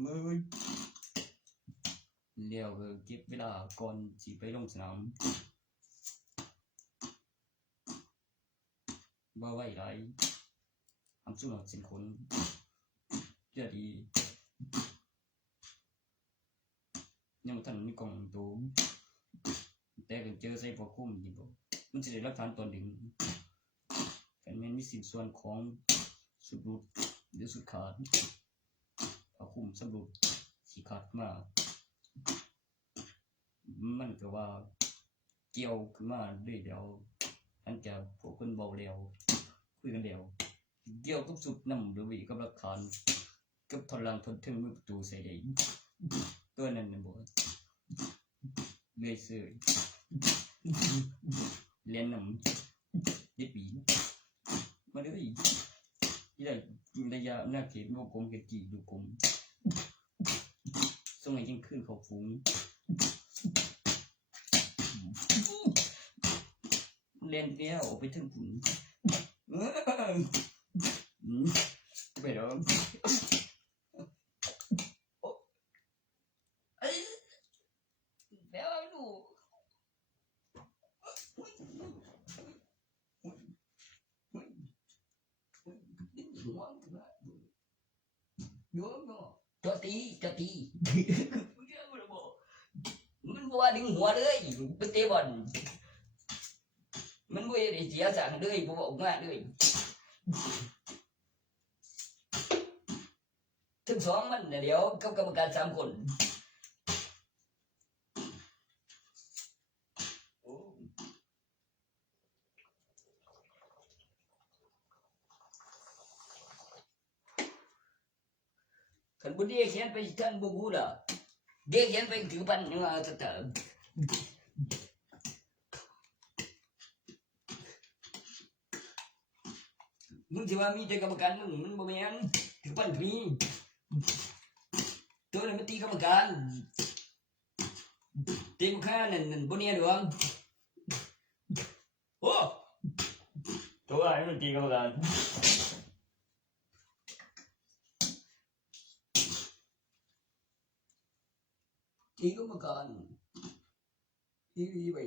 มือแล้วก็เก็บเวลาก่อนสิไปลงสนามบ่ไหวหลายทำสู้หนอดสินคนเดี๋ยวดียังบ่ทันมีกล่องตัวแต่ก็เจอใส่พอคุ้มจริงบ่มันสิได้หลักฐานตอนดึงกันแม่นมีสิ่งส่วนของสุดรุดหรือสุดขาดพอคุ้มสำรุดสิขาดมามันก็ว่าเกี่ยวขึ้นมาเลยเดี๋ยวหลังจากพวกคนเบาแล้วคุยกันแล้วเกี่ยวกับสุดนำหรือวิกับหลักฐานกับทลังทนถึงมือประตูใส่ได้ตัวนั้นน่ะบ่เลยเสื่อเรียนนำ10 ปีมาเลยอีได้ระยะหน้าเขตวงกลมเขตกี่ดูกลมสมัยยังคือเขาฟุ้งเรียนแล้วออกไปถึงฝุ่นไปแล้วแล้วดูหัวเยอะเนาะจะตีมันบ่ว่าดึงหัวเลยไปเตะบอลมันบ่ได้เสียสังเลยบ่ออกมาเลยทั้งสองมันเดี๋ยวกับกรรมการ3 คนคันบ่ได้เขียนไปท่านบ่ฮู้ล่ะเด็กเขียนไปถือปันยังว่าจะมึงสิว่ามีแต่กรรมการมึงมันบ่แม่นถือปันมีตัวนั้นมันตีกรรมการตีบ่ค่านั่นบ่เนี่ยดอกโอ้ตัวอะไรมันตีกรรมการตีกรรมการดีไป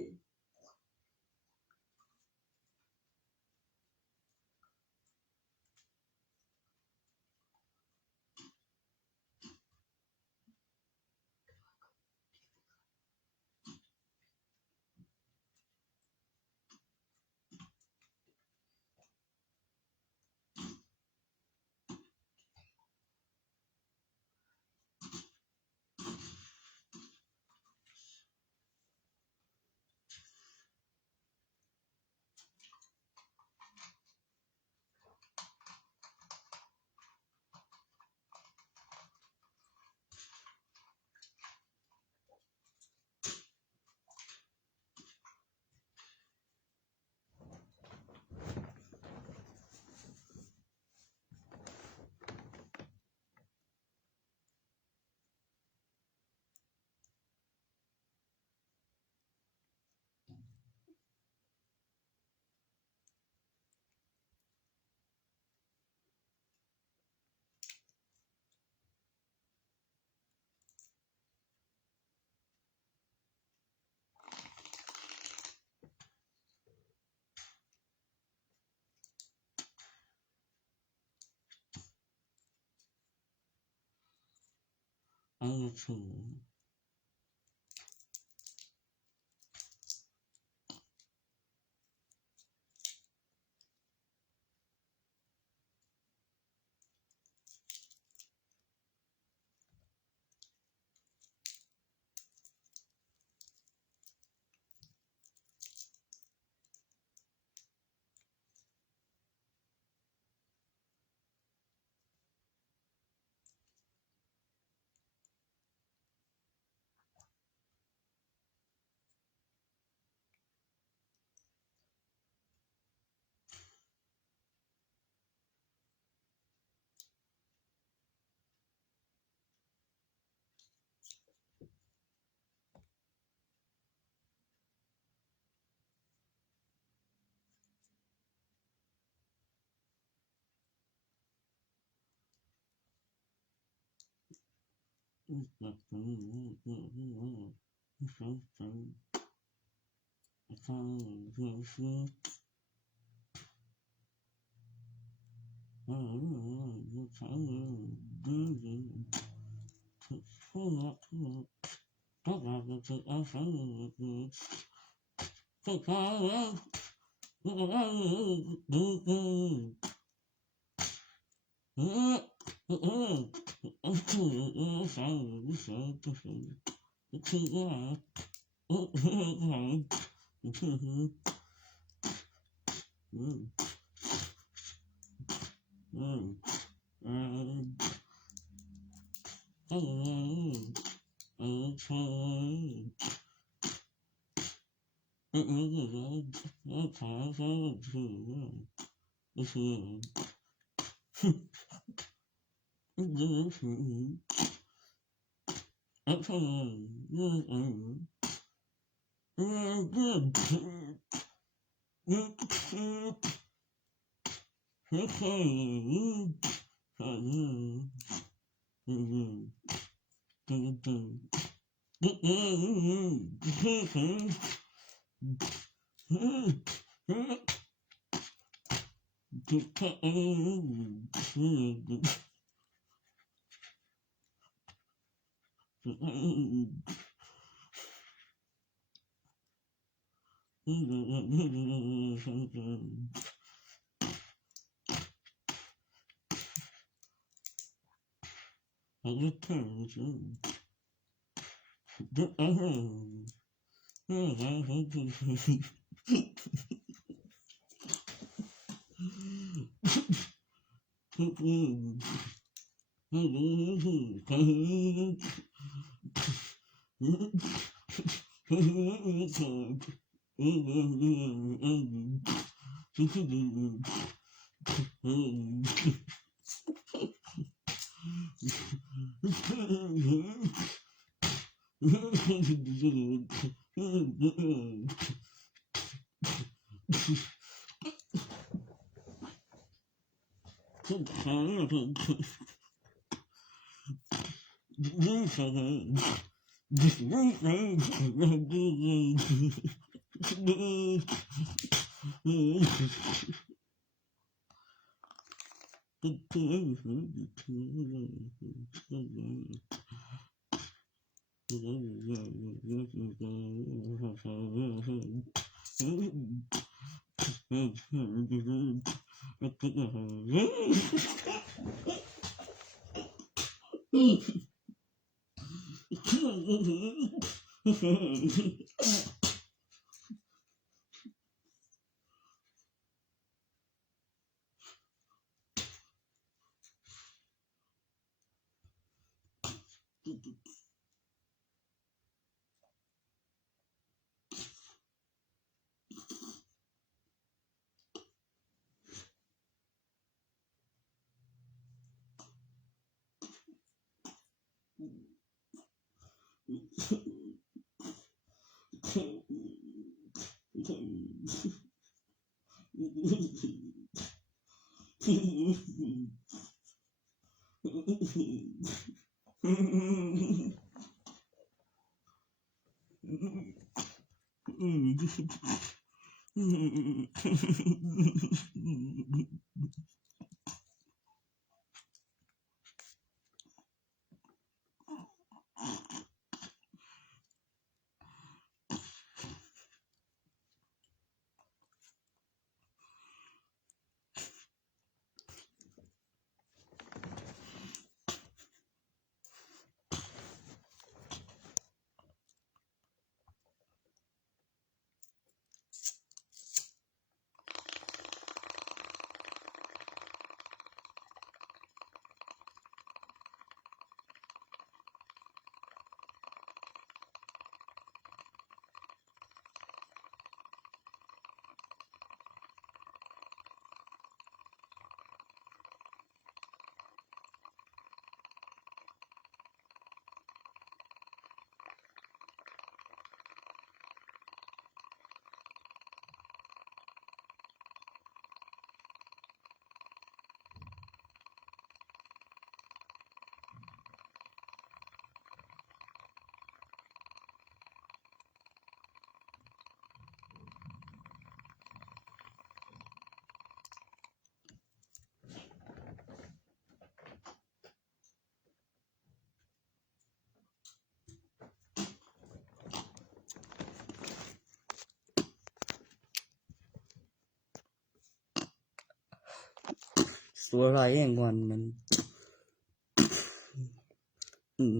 ตัวอะไรแห่งวันมัน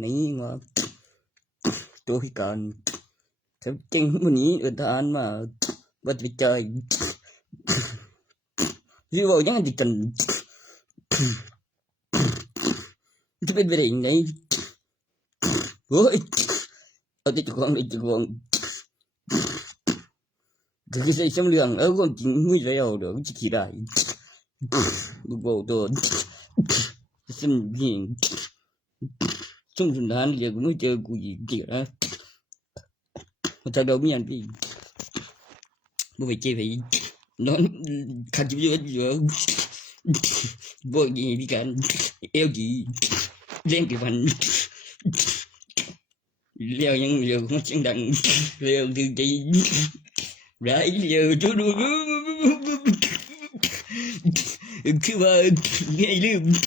นี่ว่าตัวพิการถ้าเก่งวันนี้ทานมาว่าจะไปเจอที่บอกยังติดกันจะเป็นไปได้ยังไงโอ้ยเอาแต่จุกของเลยจุกของคือใส่ช่ำเรื่องเอาความจริงไม่ใช่เอาเดี๋ยวจะขี้ได้บุกโบตัวซึ่งเพียงช่วงสุดท้ายเรียกไม่เจอกูอีกเดี๋ยวนะมันจะโดนมีอันพี่บุไปเจ็บไปนอนขัดอยู่เยอะบ่อยพี่กันเอวจีเล่นกี่วันเลี้ยวยังเลี้ยวมันเสียงดังเลี้ยวถึงใจร้ายเลี้ยวจุดดูคือว่าไงลืม